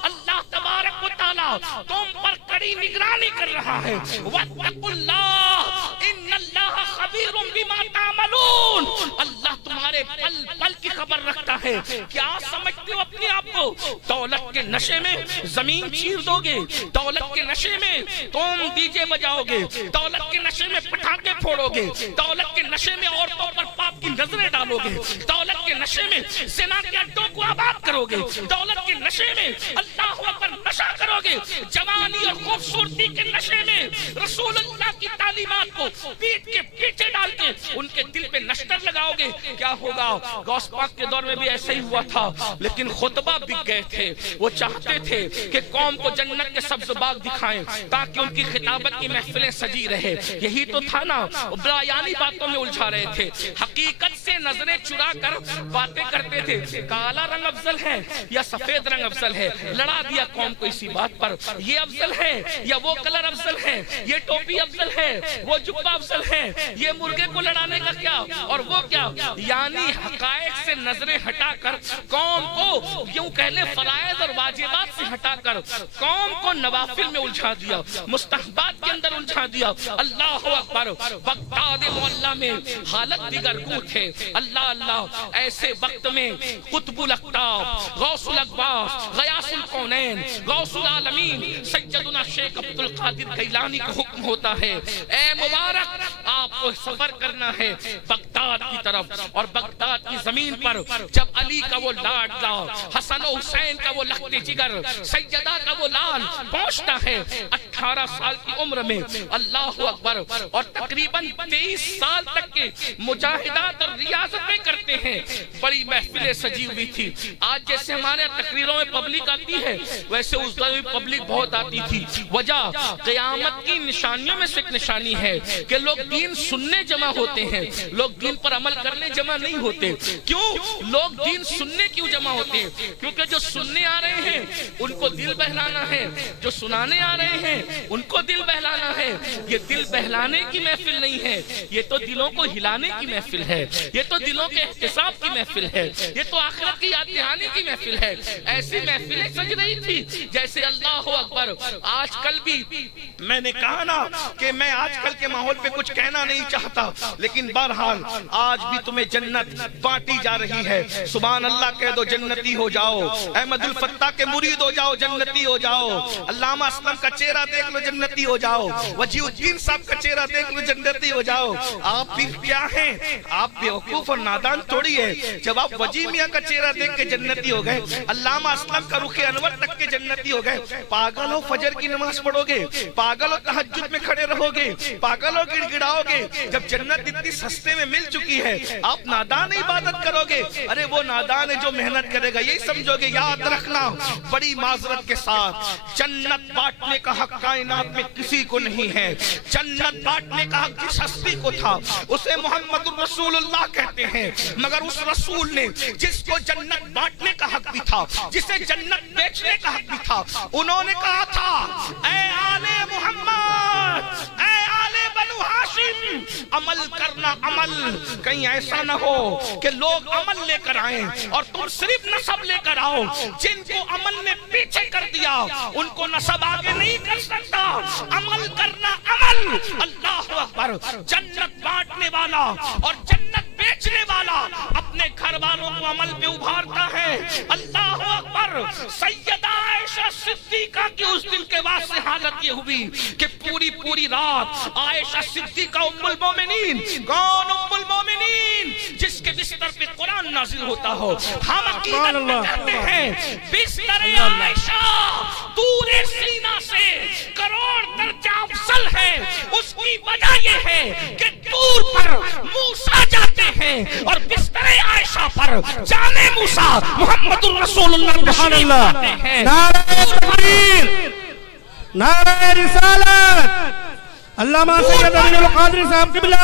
اللہ تبارک و تعالی تم پر کڑی نگرانی کر رہا ہے. واتقوا اللہ ان اللہ خبیر بما تعملون, اللہ تمہارے پل پل کی خبر رکھتا ہے. کیا سمجھتے ہو اپنے آپ کو؟ دولت کے نشے میں زمین چیر دو گے, دولت کے نشے میں تم ڈی جے بجاؤ گے, دولت کے نشے میں پٹاخے پھوڑو گے, دولت کے نشے میں عورتوں پر پاپ کی نظریں ڈالو گے, دولت کے نشے میں زنا کے اڈوں کو آباد کرو گے, دولت کے نشے میں اللہ اکبر نشہ کرو گے, جوانی اور خوبصورتی کے نشے میں رسول اللہ کی تعلیمات کو پیٹ کے پیچھے ڈال کے ان کے دل پہ نشتر لگاؤ گے. کیا ہوگا؟ غوث پاک کے دور میں بھی ایسا ہی ہوا تھا, لیکن خطبہ بک گئے تھے. وہ چاہتے تھے کہ قوم کو جنت کے سبز باغ دکھائیں تاکہ ان کی خطابت کی محفلیں سجی رہے. یہی تو تھا نا, برایانی باتوں میں الجھا رہے تھے, حقیقت سے نظریں چرا کر باتیں کرتے تھے. کالا رنگ افضل ہے یا سفید رنگ افضل ہے, لڑا دیا قوم کو اسی بات پر. یہ افضل ہے یا وہ کلر افضل ہے, یہ ٹوپی افضل ہے, وہ جبہ افضل ہے, یہ مرغے کو لڑانے کا کیا اور وہ کیا. یعنی حقائق سے نظریں ہٹا کر قوم کو یوں کہہ لیں فرائض اور واجبات سے ہٹا کر قوم کو نوافل میں الجھا دیا, مستحبات کے اندر الجھا دیا. اللہ اکبر. بغداد معلیٰ میں حالت دیگر گوں تھے. اللہ اللہ, ایسے وقت میں قطب الاقطاب, غوث الاقواس, غیاث الکونین, غوث العالمین سیدنا شیخ عبد القادر گیلانی کو حکم ہوتا ہے, اے مبارک آپ کو سفر کرنا ہے بغداد کی طرف. اور بغداد کی زمین پر جب علی کا وہ لاڈلا, حسن و حسین کا وہ لخت جگر, سیدہ کا وہ لال پہنچتا ہے 18 سال کی عمر میں. اللہ اکبر. اور تقریباً 23 سال تک کے مجاہدات اور ریاضتیں کرتے ہیں. بڑی محفلیں سجی ہوئی تھی. آج جیسے ہمارے تقریروں میں پبلک آتی ہے ویسے اس دور میں پبلک بہت آتی تھی. وجہ قیامت کی نشانیوں میں سے ایک نشانی ہے کہ لوگ دین سننے جمع ہوتے ہیں, لوگ دین پر عمل کرنے جمع نہیں ہوتے. کیوں لوگ دین سننے کیوں جمع ہوتے ہیں؟ کیونکہ جو سننے آ رہے ہیں ان کو دل بہلانا ہے, جو سنانے آ رہے ہیں ان کو دل بہلانا ہے. یہ دل بہلانے کی محفل نہیں ہے, یہ تو دلوں کو ہلانے کی محفل ہے, یہ تو دلوں کے احتساب کی محفل ہے, یہ تو آخرت کی یاد دہانی کی محفل ہے. ایسی محفلیں سج رہی تھی جیسے اللہ اکبر. آج کل بھی میں نے کہا نا کہ میں آج کل کے ماحول پہ کچھ کہنا نہیں چاہتا, لیکن بہرحال آج بھی تمہیں جنت بانٹی جا رہی ہے. سبحان اللہ کہہ دو, جنتی ہو جاؤ. احمد الفتاح کے مرید ہو جاؤ, جنتی ہو جاؤ. علامہ اسلم کا چہرہ دیکھ لو, جنتی ہو جاؤ. وجیہ الدین صاحب کا چہرہ دیکھ لو, جنتی ہو جاؤ. آپ بھی کیا ہیں, آپ بیوقوف اور نادان تھوڑی ہے. جب آپ وجیہ میاں کا چہرہ دیکھ کے جنتی ہو گئے, علامہ اسلم کا رخ انور تک کے جنتی ہو گئے. پاگل ہو فجر کی نماز پڑھو گے, پاگل ہو تہجد میں کھڑے رہو گے, پاگل ہو گڑ گڑاؤ گے. جب جنت اتنی سستے میں مل چکی ہے, آپ نادان عبادت کرو گے. ارے وہ نادان ہے جو محنت کرے گا, یہی سمجھو گے. یاد رکھنا بڑی معذرت کے ساتھ, جنت بانٹنے کا حق کائنات میں کسی کو نہیں ہے. جنت بانٹنے کا حق جس ہستی کو تھا اسے محمد الرسول اللہ کہتے ہیں. مگر اس رسول نے جس کو جنت بانٹنے کا حق بھی تھا, جسے جنت بیچنے کا حق بھی تھا, انہوں نے کہا تھا اے آل محمد, اے آل بنو ہاشم, عمل کرنا عمل. کہیں ایسا نہ ہو کہ لوگ عمل لے کر آئیں اور تم صرف نسب لے کر آؤ. جن کو عمل نے پیچھے کر دیا ان کو نسب آگے نہیں کر سکتا. عمل کرنا عمل. اللہ اکبر. جنت بانٹنے والا اور جنت بیچنے والا اپنے گھر والوں کو عمل پہ ابھارتا ہے. اللہ اکبر. سیدہ عائشہ صدیقہ کی اس دن کے بعد سے حالت یہ ہوئی کہ پوری رات عائشہ صدیقہ ام المومنین. کون ام المومنین؟ جس کے بستر پہ قرآن نازل ہوتا ہو. ہم عقیدت میں کہتے ہیں بستر عائشہ دور سینہ سے کروڑ درجہ افضل ہے. اس کی وجہ یہ ہے کہ دور پر موسیٰ جاتے ہیں اور بستر عائشہ پر جانے موسیٰ محمد الرسول اللہ تشریف لاتے ہیں. نعرہ تکبیر, نعرہ رسالت. علامہ سید عبد القادری صاحب قبلہ.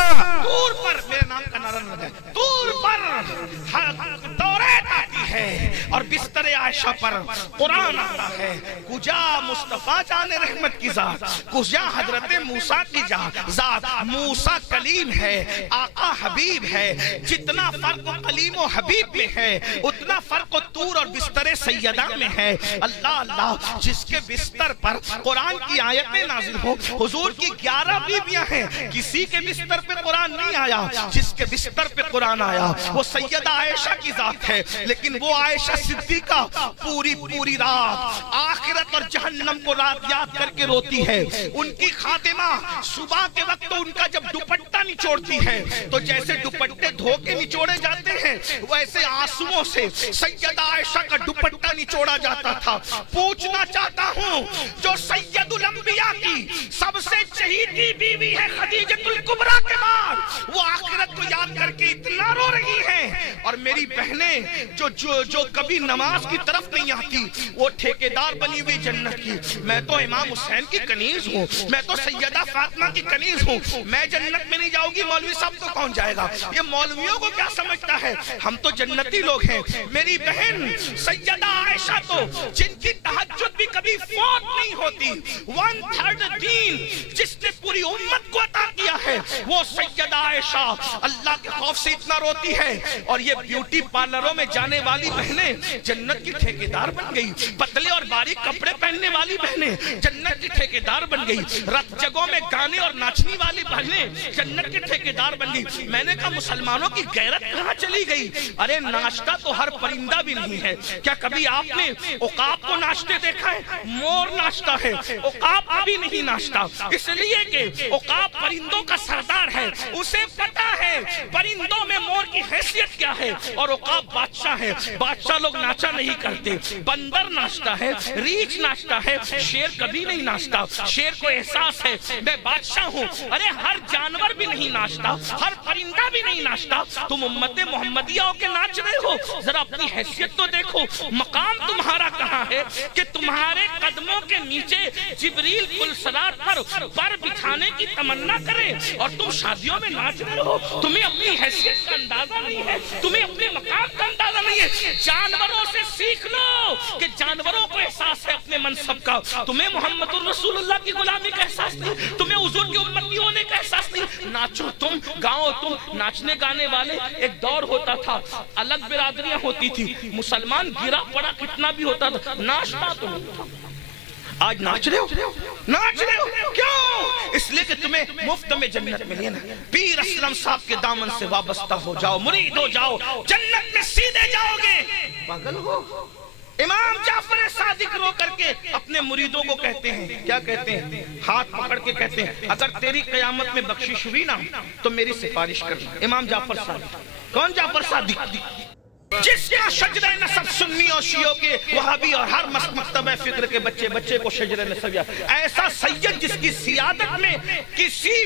دور پر, میرے نام کا نعرہ نہ دے, دور پر توریت آتی ہے اور بستر عائشہ پر قرآن آتا ہے. کجا مصطفیٰ جان رحمت کی ذات, کجا حضرت موسیٰ کی ذات. موسیٰ کلیم ہے, آقا حبیب ہے. جتنا فرق کلیم و حبیب میں ہے اتنا فرق طور اور بستر سیدہ میں ہے. اللہ اللہ. جس کے بستر پر قرآن کی آیتیں نازل ہو. حضور کی 11 بیویاں ہیں, کسی کے بستر پہ قرآن نہیں آیا. جس کے بستر پہ قرآن آیا وہ سیدہ عائشہ کی ذات ہے. لیکن وہ عائشہ صدیقہ پوری رات آخرت اور جہنم کو رات یاد کر کے روتی ہے. ان کی خاتمہ صبح کے وقت تو ان کا جب دوپٹہ نچوڑتی ہے تو جیسے دوپٹے دھو کے نچوڑے جاتے ہیں ویسے آنسوؤں سے سیدہ عائشہ کا دوپٹہ نچوڑا جاتا تھا. پوچھنا چاہتا ہوں, جو سید الانبیاء کی سب سے چہیتی بیوی ہے خدیجۃ الکبریٰ کے بعد, وہ آخرت کو یاد کر کے اتنا رو رہی ہیں. اور میری بہنیں جو کبھی نماز کی طرف نہیں آتی وہ ٹھیکیدار بنی ہوئی جنت کی. میں تو امام حسین کی کنیز ہوں, میں تو سیدہ فاطمہ کی کنیز ہوں. میں جنت میں نہیں جاؤں گی, مولوی صاحب تو کون جائے گا؟ یہ مولویوں کو کیا سمجھتا ہے, ہم تو جنتی لوگ ہیں. میری بہن سیدہ عائشہ تو جن کی تہجد بھی کبھی فوت نہیں ہوتی, 1/3 دین جس نے پوری امت کو عطا کیا ہے, وہ سیدہ عائشہ اللہ کے خوف سے اتنا روتی ہے. اور یہ بیوٹی پارلروں میں جانے والی بہنیں جنت کی ٹھیکیدار بن گئی. پتلے اور باریک کپڑے پہننے والی بہنیں جنت کی ٹھیکیدار بن گئی. رت جگہوں میں گانے اور ناچنے والی بہنیں جنت کی ٹھیکیدار بن گئی. میں نے کہا مسلمانوں کی غیرت کہاں چلی گئی؟ ارے ناشتہ تو ہر پرندہ بھی نہیں ہے. کیا کبھی آپ نے عقاب کو ناشتے دیکھا ہے؟ مور ناشتہ ہے, عقاب ابھی نہیں ناشتہ. اس لیے کہ عقاب پرندوں کا سردار ہے, اسے پتا ہے پرندوں میں مور کی حیثیت کیا ہے, اور عقاب بادشاہ ہے. بادشاہ لوگ ناچا نہیں کرتے. بندر ناشتہ ہے, ریچھ ناشتہ ہے, شیر کبھی نہیں ناشتہ. شیر کو احساس ہے میں بادشاہ ہوں. ارے ہر جانور بھی نہیں ناشتہ, ہر پرندہ بھی نہیں ناشتہ. تم امت محمدیہ ہو کے ناچ رہے ہو, ذرا اپنی حیثیت تو دیکھو. مقام تمہارا کہاں ہے کہ تمہارے قدموں کے نیچے جبریل پلسرات پر بچھانے کی تمنا کرے اور تم شادیوں میں ناچ رہے ہو. تمہیں اپنی حیثیت کا اندازہ نہیں ہے, تمہیں اپنے مقام کا اندازہ نہیں ہے. جانوروں سے سیکھ لو کہ جانوروں کو احساس ہے اپنے منصب کا. تمہیں محمد الرسول اللہ کی غلامی کا احساس نہیں, تمہیں حضور کی امتی ہونے کا احساس نہیں. ناچو تم, گاؤ تم. ناچنے گانے والے ایک دور ہوتا تھا, الگ برادریاں ہوتی تھی. مسلمان گرا پڑا کتنا بھی ہوتا تھا, ناچتا تو نہیں تھا. آج ناچ رہے ہو، ناچ رہے ہو کیوں؟ اس لیے کہ تمہیں مفت میں جنت ملی نا۔ پیر اسلم صاحب کے دامن سے وابستہ ہو جاؤ، مرید ہو جاؤ، جنت میں سیدھے جاؤ گے۔ پاگل ہو؟ امام جعفر صادق رو کر کے اپنے مریدوں کو کہتے ہیں، کیا کہتے ہیں؟ ہاتھ پکڑ کے کہتے ہیں اگر تیری قیامت میں بخشش ہوئی نا تو میری سفارش کرنا۔ امام جعفر صادق، کون جعفر صادق؟ جس کا شجرہ نسب سنی اور شیعوں کے وہابی اور ہر مکتبہ فکر کے بچے کو شجرہ نسب یا ایسا سید جس کی سیادت میں کسی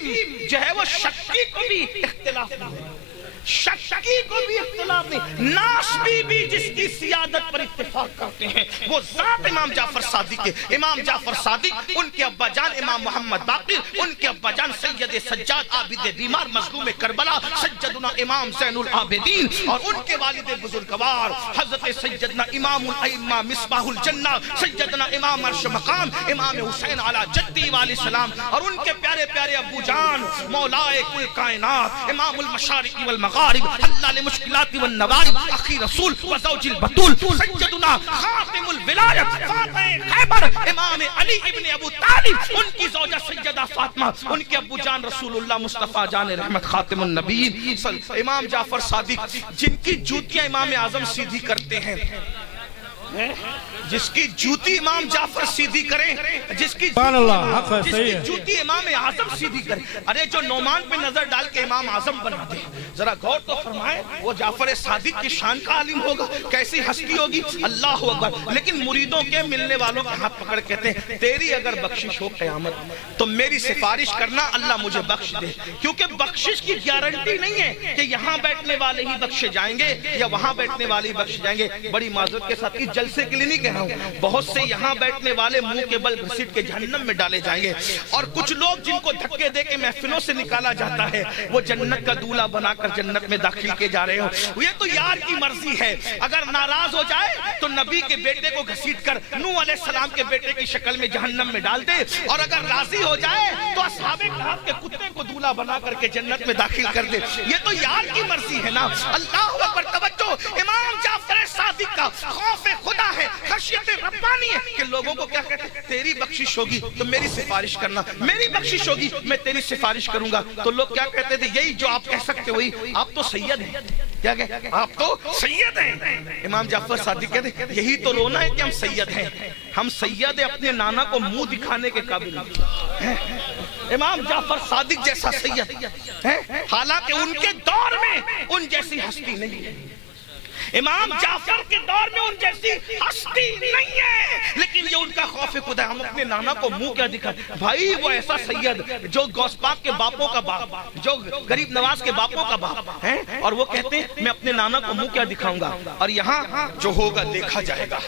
جو ہے وہ شکی کو بھی اختلاف نہیں ہے، شکی کو بھی اختلاف نہیں، ناسبی بھی جس کی سیادت پر اتفاق کرتے ہیں وہ ذات امام جعفر صادق ہے۔ امام جعفر صادق، ان کے ابا جان امام محمد باقر، ان کے ابا جان سید سجاد عابد بیمار مظلوم کربلا سیدنا امام زین العابدین، اور ان کے والد بزرگوار حضرت سیدنا امام الائمہ مصباح الجنہ سیدنا امام عرش مقام امام حسین علی جدی علیہ السلام، اور ان کے پیارے پیارے ابو جان مولائے کل کائنات امام المشارق والمغارب اللہ لمشکلات والنوائب اخی رسول وزوج البطول سیدنا خاتم الولایت فاتح خیبر امام علی ابن ابو طالب، ان کی زوجہ سیدہ فاطمہ، ان کے ابو جان رسول اللہ مصطفیٰ جان رحمت خاتم النبیین امام جعفر صادق، جن کی جوتیاں امام اعظم سیدھی کرتے ہیں، جس کی جوتی امام جعفر سیدھی کریں، جس کی جوتی امام اعظم سیدھی کریں۔ ارے جو نعمان پہ نظر ڈال کے امام اعظم بنا دے، ذرا غور تو فرمائیں، وہ جعفر صادق کی شان کا عالم ہوگا، کیسی ہستی ہوگی، اللہ اکبر۔ لیکن مریدوں کے ملنے والوں کے ہاتھ پکڑ کہتے ہیں تیری اگر بخشش ہو قیامت تو میری سفارش کرنا، اللہ مجھے بخش دے، کیونکہ بخشش کی گارنٹی نہیں ہے کہ یہاں بیٹھنے والے ہی بخشے جائیں گے یا وہاں بیٹھنے والے ہی بخشے جائیں گے۔ بڑی معذرت کے ساتھ جلسے کے لیے نہیں کہہ رہا ہوں، بہت سے یہاں بیٹھنے والے منہ کے بل گھسیٹ کے جہنم میں ڈالے جائیں گے، اور کچھ لوگ جن کو دھکے دے کے محفلوں سے نکالا جاتا ہے وہ جنت کا دولہا بنا کر جنت میں داخل کیے جا رہے ہوں۔ یہ تو یار کی مرضی ہے، اگر ناراض ہو جائے تو نبی کے بیٹے کو گھسیٹ کر نوح علیہ السلام کے بیٹے کی شکل میں جہنم میں ڈال دے، اور اگر راضی ہو جائے تو اصحاب کہف کے کتے کو دولہا بنا کر کے جنت میں داخل کر دے۔ یہ تو یار کی مرضی ہے نا۔ اللہ اکبر، توجہ، امام جعفر صادق کا خوف خدا ہے، خشیت ربانی ہے کہ لوگوں کو کیا کہتے ہیں تیری بخشش ہوگی تو میری سفارش کرنا، میری بخشش ہوگی میں تیری سفارش کروں گا۔ تو لوگ کیا کہتے تھے، یہی جو آپ کہہ سکتے ہوئی آپ تو سید ہیں، کیا کہتے ہیں آپ تو سید ہیں۔ امام جعفر صادق کہتے ہیں یہی تو رونا ہے کہ ہم سید ہیں، ہم سید ہیں، اپنے نانا کو منہ دکھانے کے قابل ہیں۔ امام جعفر صادق جیسا سید ہے، حالانکہ ان کے دور میں ان جیسی ہستی نہیں ہے، امام جعفر کے دور میں ان جیسی ہستی نہیں ہے، لیکن یہ ان کا خوف خدا ہے، ہم اپنے نانا کو منہ کیا دکھائیں۔ بھائی وہ ایسا سید جو غوث پاک کے باپوں کا باپ، جو غریب نواز کے باپوں کا باپ ہے، اور وہ کہتے ہیں میں اپنے نانا کو منہ کیا دکھاؤں گا، اور یہاں جو ہوگا دیکھا جائے گا۔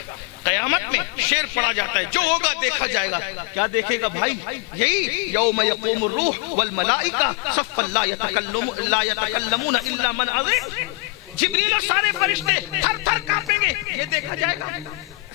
قیامت میں شعر پڑھا جاتا ہے جو ہوگا دیکھا جائے گا، کیا دیکھے گا بھائی؟ یہی یوم یقوم الروح والملائکہ صفا لا یتکلمون الا من اذن، جبریل اور سارے فرشتے تھر تھر کانپیں گے، یہ دیکھا جائے گا۔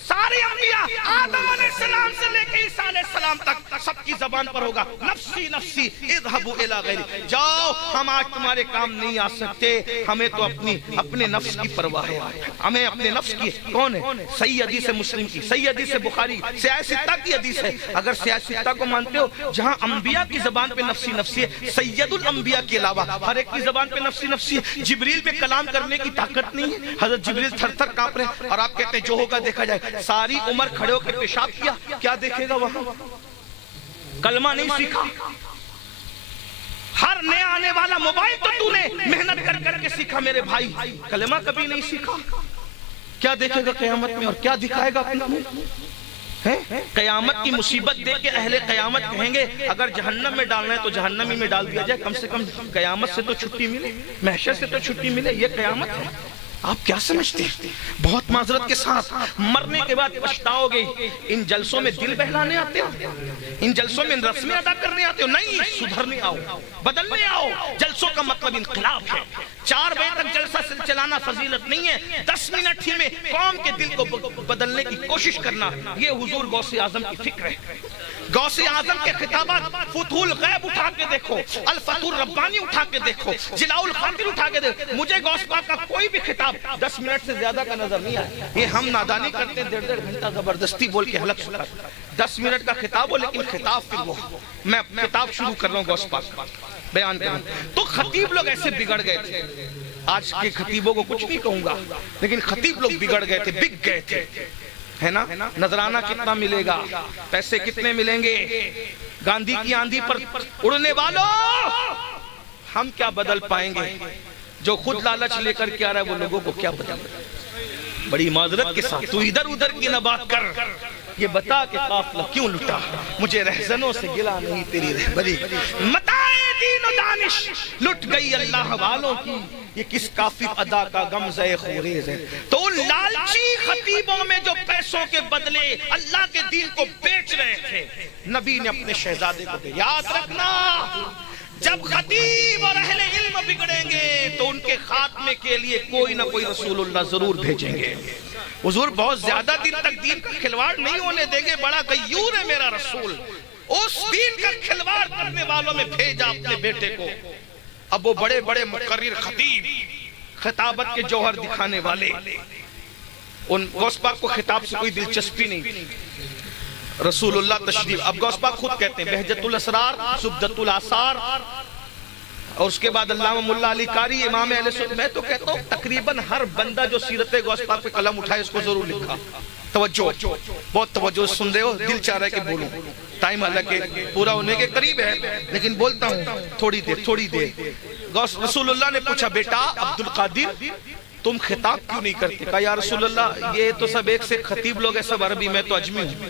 سارے انبیاء آدم علیہ السلام سے لے کے عیسیٰ علیہ السلام تک سب کی زبان پر ہوگا نفسی نفسی اذهبوا الى غیری، جاؤ ہم آج تمہارے کام نہیں آ سکتے، ہمیں تو اپنے نفس کی پرواہ ہے، ہمیں اپنے نفس کی۔ کون ہے؟ صحیح حدیث مسلم کی، صحیح حدیث بخاری، سیاہ ستہ کی حدیث ہے۔ اگر سیاہ ستہ کو مانتے ہو جہاں انبیاء کی زبان پہ نفسی نفسی ہے، سید الانبیاء کے علاوہ ہر ایک کی زبان پہ نفسی نفسی ہے، جبریل پہ کلام کرنے کی طاقت نہیں ہے، حضرت جبریل تھر تھر کانپ رہے ہیں، اور آپ کہتے ہیں جو ہوگا دیکھا جائے۔ ساری عمر کھڑے ہو کے پیشاب کیا، کیا دیکھے گا وہاں؟ کلمہ نہیں سیکھا، ہر نیا آنے والا موبائل تو نے محنت کر کر کے سیکھا میرے بھائی، کلمہ کبھی نہیں سیکھا، کیا دیکھے گا قیامت میں اور کیا دکھائے گا اپنا منہ؟ قیامت کی مصیبت دیکھ کے اہل قیامت کہیں گے اگر جہنم میں ڈالنا ہے تو جہنم ہی میں ڈال دیا جائے، کم سے کم قیامت سے تو چھٹی ملے، محشر سے تو چھٹی ملے، یہ قیامت ہے۔ آپ کیا سمجھتے ہیں؟ بہت معذرت کے ساتھ مرنے کے بعد پچھتاؤ گے۔ ان جلسوں میں دل بہلانے آتے ہو، ان جلسوں میں رسمیں ادا کرنے آتے ہو؟ نہیں، سدھرنے آؤ، بدلنے آؤ۔ جلسوں کا مطلب انقلاب ہے، 4 بجے تک جلسہ چلانا فضیلت نہیں ہے، 10 منٹ ہی میں قوم کے دل کو بدلنے کی کوشش کرنا، یہ حضور غوث اعظم کی فکر ہے۔ غوث اعظم کے خطابات فتح الغیب اٹھا کے دیکھو، الفتح الربانی اٹھا کے دیکھو، جلاء الخاطر اٹھا کے دیکھو، مجھے غوث پاک کا کوئی بھی خطاب 10 منٹ سے زیادہ کا نظر نہیں آیا۔ یہ ہم نادانی کرتے ہیں، 1.5 گھنٹہ زبردستی بول کے حلق سکھاتے ہیں، 10 منٹ کا خطاب ہو لیکن خطاب پھر وہ میں خطاب شروع کر رہا ہوں غوث پاک کا بیان کروں۔ تو خطیب لوگ ایسے بگڑ گئے تھے، آج کے خطیبوں کو کچھ نہیں کہوں گا لیکن خطیب لوگ بگڑ گئے تھے، بگ گئے تھے، ہے نا؟ نذرانہ کتنا ملے گا، پیسے کتنے ملیں گے، گاندھی کی آندھی پر اڑنے والوں ہم کیا بدل پائیں گے؟ جو خود لالچ لے کر کے آ رہا ہے وہ لوگوں کو کیا بدل؟ بڑی معذرت کے ساتھ تو ادھر ادھر کی نہ بات کر، یہ بتا کہ قافلہ کیوں لٹا، مجھے رہزنوں سے گلا نہیں تیری رہبری، متاع دین و دانش لٹ گئی اللہ والوں کی، یہ کس کافر ادا کا غمزہ خوریز ہے۔ تو ان لالچی خطیبوں میں جو پیسوں کے بدلے اللہ کے دین کو بیچ رہے تھے، نبی نے اپنے شہزادے کو دے، یاد رکھنا جب خطیب اور اہل علم بگڑیں گے تو ان کے خاتمے کے لیے کوئی نہ کوئی رسول اللہ ضرور بھیجیں گے۔ حضور بہت زیادہ دن تک دین کا کھلواڑ نہیں ہونے دیں گے، بڑا غیور ہے میرا رسول، اس دین کا کھلواڑ کرنے والوں میں بھیجا اپنے بیٹے کو۔ اب وہ بڑے بڑے مقرر خطیب، خطابت کے جوہر دکھانے والے، ان غوث پاک کو خطاب سے کوئی دلچسپی نہیں تھی، رسول اللہ تشریف، اب غوث پاک خود کہتے ہیں بہجت الاسرار، زبدت الاثار، اور اس کے بعد علامہ ملا علی قاری امام اہل سنت، میں تو کہتا ہوں تقریباً ہر بندہ جو سیرت غوث پاک پہ قلم اٹھائے اس کو ضرور لکھا۔ توجہ، بہت توجہ سن رہے ہو، دل چاہ رہا ہے کہ بولوں، ٹائم حالانکہ پورا ہونے کے قریب ہے لیکن بولتا ہوں تھوڑی دیر۔ رسول اللہ نے پوچھا بیٹا عبد القادر تم خطاب کیوں نہیں کرتے؟ کہا یا رسول اللہ یہ تو سب ایک سے خطیب لوگ ہیں، سب عربی، میں تو اجمی ہوں،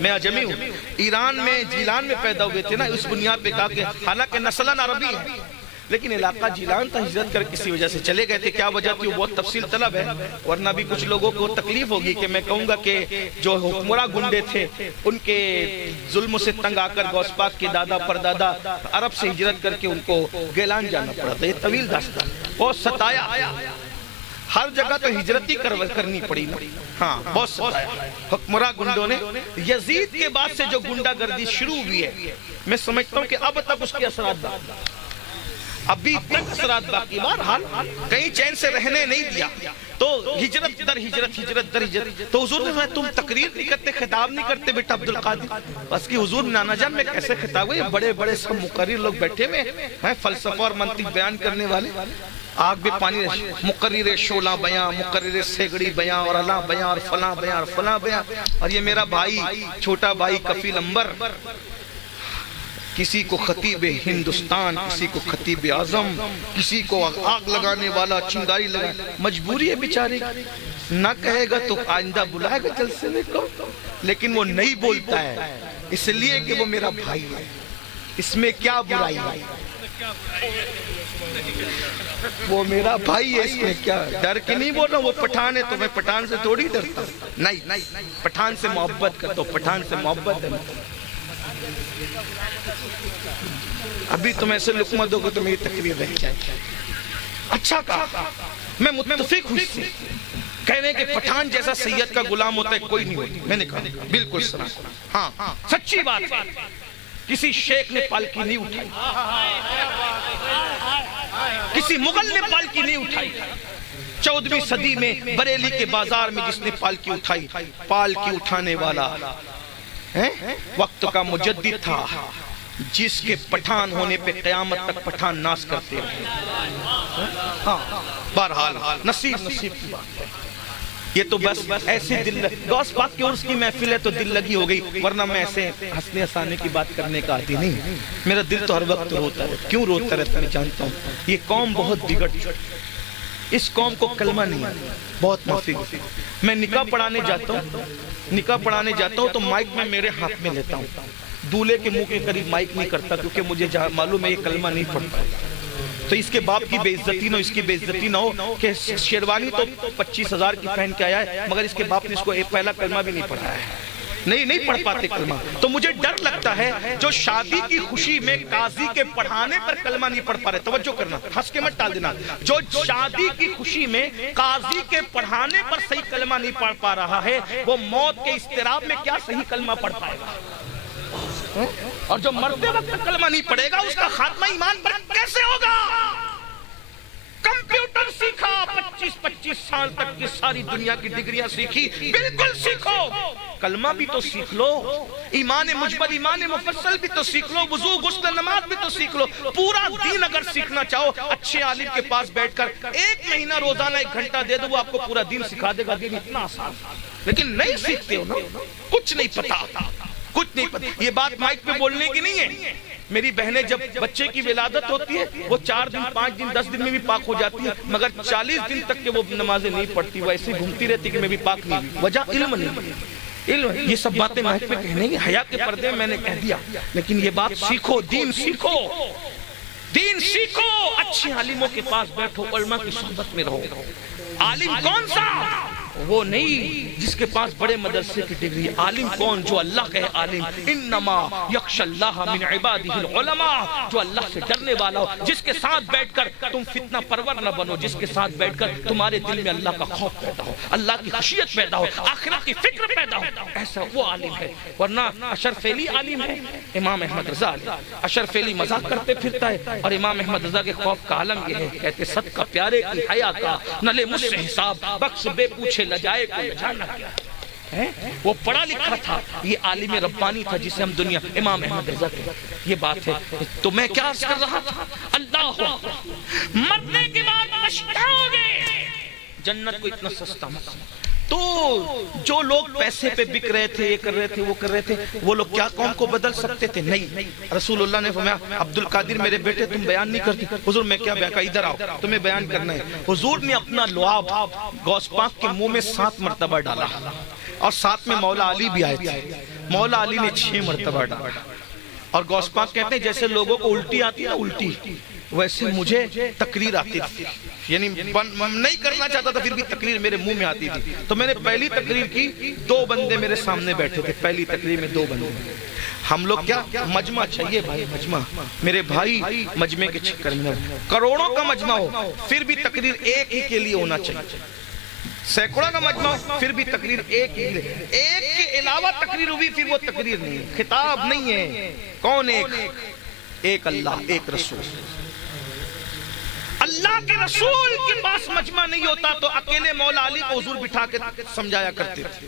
میں اجمی ہوں، ایران میں جیلان میں پیدا ہوئے تھے نا، اس بنیاد پہ کہا کہ حالانکہ نسلاً عربی ہے لیکن علاقہ جیلان تھا، ہجرت کر کسی وجہ سے چلے گئے تھے، کیا وجہ تھی وہ بہت تفصیل طلب ہے، ورنہ بھی کچھ لوگوں کو تکلیف ہوگی کہ میں کہوں گا کہ جو حکمراں گنڈے تھے ان کے ظلم سے تنگ آ کر غوث پاک کے دادا پردادا عرب سے ہجرت کر کے ان کو گیلان جانا پڑا تھا، یہ طویل داستان، بہت ستایا، ہر جگہ تو ہجرت ہی کرنی پڑی نا، ہاں بہت ستایا حکمراں گنڈوں نے۔ یزید کے بعد سے جو گنڈا گردی شروع ہوئی ہے میں سمجھتا ہوں کہ اب تک اس کے اثرات باقی، ابھی تک اثرات باقی، بہرحال کہیں چین سے رہنے نہیں دیا، تو ہجرت در ہجرت، تو حضور نے تم تقریر نہیں کرتے، خطاب نہیں کرتے بیٹا عبد القادر؟ بس کہ حضور نانا جان میں کیسے خطاب ہوئے، بڑے بڑے سب مقرر لوگ بیٹھے ہوئے ہیں، فلسفہ اور منطق بیان کرنے والے، آگ بھی پانی، مقرر شعلہ بیان، مقرر سیگڑی بیان، اور اللہ بیان، اور فلاں بیان، اور فلاں بیان، اور یہ میرا بھائی چھوٹا بھائی کفیل انبر، کسی کو خطیب ہندوستان، کسی کو خطیب اعظم، کسی کو آگ لگانے والا، چنگاری لگانے، مجبوری ہے بیچارے، نہ کہے گا تو آئندہ بلائے گا جلسے میں کو، لیکن وہ نہیں بولتا ہے اس لیے کہ وہ میرا بھائی ہے، اس میں کیا برائی ہے، وہ میرا بھائی ہے، اس میں کیا ڈر کے نہیں بول رہا، وہ پٹھان ہے تو میں پٹھان سے تھوڑی ڈرتا ہوں، نہیں، پٹھان سے محبت کرتا ہوں، پٹھان سے محبت ہے۔ ابھی تم ایسے لقمہ دو گے تو میری تقریر رہ جائے۔ اچھا کہا، میں متفق ہوئی سے کہنے کہ پٹھان جیسا سید کا غلام ہوتا ہے کوئی نہیں ہوتا، میں نے کہا بالکل سنا، ہاں سچی بات ہے، کسی شیخ نے پالکی نہیں اٹھائی، کسی مغل نے پالکی نہیں اٹھائی، 14ویں صدی میں بریلی کے بازار میں جس نے پالکی اٹھائی، پالکی اٹھانے والا وقت کا مجدد تھا، جس کے پٹھان ہونے پہ قیامت تک پٹھان ناز کرتے رہے۔ ہاں بہرحال نصیب کی بات ہے، یہ تو بس ایسے دل، غوث پاک کی عرس کی محفل ہے تو دل لگی ہو گئی، ورنہ میں ایسے ہنسنے ہنسانے کی بات کرنے کا عادی نہیں، میرا دل تو ہر وقت روتا رہتا، کیوں روتا رہتا میں جانتا ہوں، یہ قوم بہت بگڑ، اس قوم کو کلمہ نہیں ہے، بہت موافق۔ میں نکاح پڑھانے جاتا ہوں تو مائک میں میرے ہاتھ میں لیتا ہوں، دولہے کے منہ کے قریب مائک نہیں کرتا کیونکہ مجھے معلوم ہے یہ کلمہ نہیں پڑھتا، تو اس کے باپ کی بے عزتی نہ ہو، اس کی بے عزتی نہ ہو کہ شیروانی تو 25,000 کی پہن کے آیا ہے مگر اس کے باپ نے اس کو ایک پہلا کلمہ بھی نہیں پڑھایا ہے، نہیں پڑھ پاتے کلمہ، تو مجھے ڈر لگتا ہے جو شادی کی خوشی میں قاضی کے پڑھانے پر کلمہ نہیں پڑھ پا رہے، توجہ کرنا، ہنس کے مت ٹال دینا، جو شادی کی خوشی میں قاضی کے پڑھانے پر صحیح کلمہ نہیں پڑھ پا رہا ہے وہ موت کے اضطراب میں کیا صحیح کلمہ پڑھ پائے گا؟ اور جو مرتے وقت کلمہ نہیں پڑھے گا اس کا خاتمہ ایمان پر کیسے ہوگا؟ کمپیوٹر سیکھا 25 سال تک کی ساری دنیا کی ڈگریاں سیکھی، بالکل سیکھو، کلمہ بھی تو سیکھ لو، ایمان مجمل ایمان مفصل بھی تو سیکھ لو، وضو غسل نماز بھی تو سیکھ لو۔ پورا دین اگر سیکھنا چاہو اچھے عالم کے پاس بیٹھ کر 1 مہینہ روزانہ 1 گھنٹہ دے دو، وہ آپ کو پورا دین سکھا دے گا، دین اتنا آسان، لیکن نہیں سیکھتے ہو نا، کچھ نہیں پتا، کچھ نہیں پتا۔ یہ بات مائک پہ بولنے کی نہیں ہے۔ میری بہنیں جب بچے کی ولادت ہوتی ہے وہ 4 دن 5 دن 10 دن میں بھی پاک ہو جاتی ہے، مگر 40 دن تک کہ وہ نمازیں نہیں پڑھتی، وہ ایسے گھومتی رہتی کہ میں بھی پاک نہیں ہوئی۔ وجہ علم نہیں، علم۔ یہ سب باتیں مائک پہ کہنے کی حیا کے پردے میں نے کہہ دیا، لیکن یہ بات سیکھو، دین سیکھو، دین سیکھو، اچھے عالموں کے پاس بیٹھو، علماء کی صحبت میں رہو۔ عالم کون سا؟ وہ نہیں جس کے پاس بڑے مدرسے کی ڈگری۔ عالم کون؟ جو اللہ کہے عالم، انما یخشى اللہ من عبادہ العلماء، جو اللہ سے ڈرنے والا ہو، جس کے ساتھ بیٹھ کر تم فتنہ پرور نہ بنو، جس کے ساتھ بیٹھ کر تمہارے دل میں اللہ کا خوف پیدا ہو، اللہ کی خشیت پیدا ہو، آخرت کی فکر پیدا ہو، ایسا وہ عالم ہے۔ ورنہ اشرف علی عالم ہے، امام احمد رضا علی۔ اشرف علی مذاق کرتے پھرتا ہے اور امام احمد رضا کے خوف کا عالم یہ ہے، کہتے صدقہ پیارے کی حیا کا، نہ لے مجھ سے حساب، بخش بے پوچھے لجائے کو لجانا کیا ہے۔ وہ پڑھا لکھا تھا، یہ عالم ربانی تھا جسے ہم دنیا امام احمد رضا کے، یہ بات ہے۔ تو میں کیا عرض کر رہا تھا؟ اللہ مرنے کے بعد پچھتاؤ گے، جنت کو اتنا سستا مت۔ تو جو لوگ پیسے پہ بک رہے تھے، یہ کر رہے تھے، وہ کر رہے تھے، وہ لوگ کیا قوم کو بدل سکتے تھے؟ نہیں۔ رسول اللہ نے فرمایا عبد القادر میرے بیٹے تم بیان نہیں کرتی۔ حضور میں کیا بیان، ادھر آؤ تمہیں بیان کرنا ہے۔ حضور نے اپنا لعاب غوث پاک کے منہ میں 7 مرتبہ ڈالا، اور ساتھ میں مولا علی بھی آئے تھے، مولا علی نے 6 مرتبہ ڈالا۔ اور غوث پاک کہتے ہیں جیسے لوگوں کو الٹی آتی ہے نا، الٹی، ویسے مجھے تقریر آتی تھی، یعنی نہیں کرنا چاہتا تھا پھر بھی تقریر میرے منہ میں آتی تھی۔ تو میں نے پہلی تقریر کی، 2 بندے میرے سامنے بیٹھے تھے، پہلی تقریر میں 2 بندے۔ ہم لوگ کیا مجمع چاہیے بھائی، مجمع، میرے بھائی مجمع کے چکر میں کروڑوں کا مجمع ہو پھر بھی تقریر ایک ہی کے لیے ہونا چاہیے، سینکڑوں کا مجمع ہو پھر بھی تقریر ایک ہی، ایک کے علاوہ تقریر ہوئی پھر وہ تقریر نہیں، خطاب نہیں ہے۔ کون ایک؟ ایک اللہ، ایک رسول۔ اللہ کے رسول کے پاس مجمع نہیں ہوتا تو اکیلے مولا علی کو حضور بٹھا کے سمجھایا کرتے تھے۔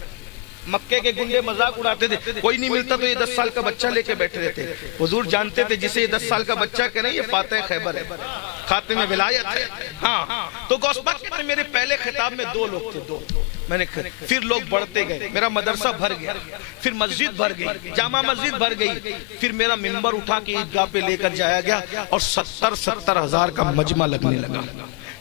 مکے کے گنڈے مذاق اڑاتے تھے، کوئی نہیں ملتا تو یہ 10 سال کا بچہ لے کے بیٹھے رہتے۔ حضور جانتے تھے جسے یہ 10 سال کا بچہ کہہ رہے ہیں یہ فاتح خیبر ہے، خاتم ولایت ہے۔ ہاں تو غوث پاک کہتے ہیں میرے پہلے خطاب میں 2 لوگ تھے، 2 میں نے، پھر لوگ بڑھتے گئے، میرا مدرسہ بھر گیا، پھر مسجد بھر گئی، جامع مسجد بھر گئی، پھر میرا منبر اٹھا کے عیدگاہ پہ لے کر جایا گیا اور 70 ہزار کا مجمع لگنے لگا۔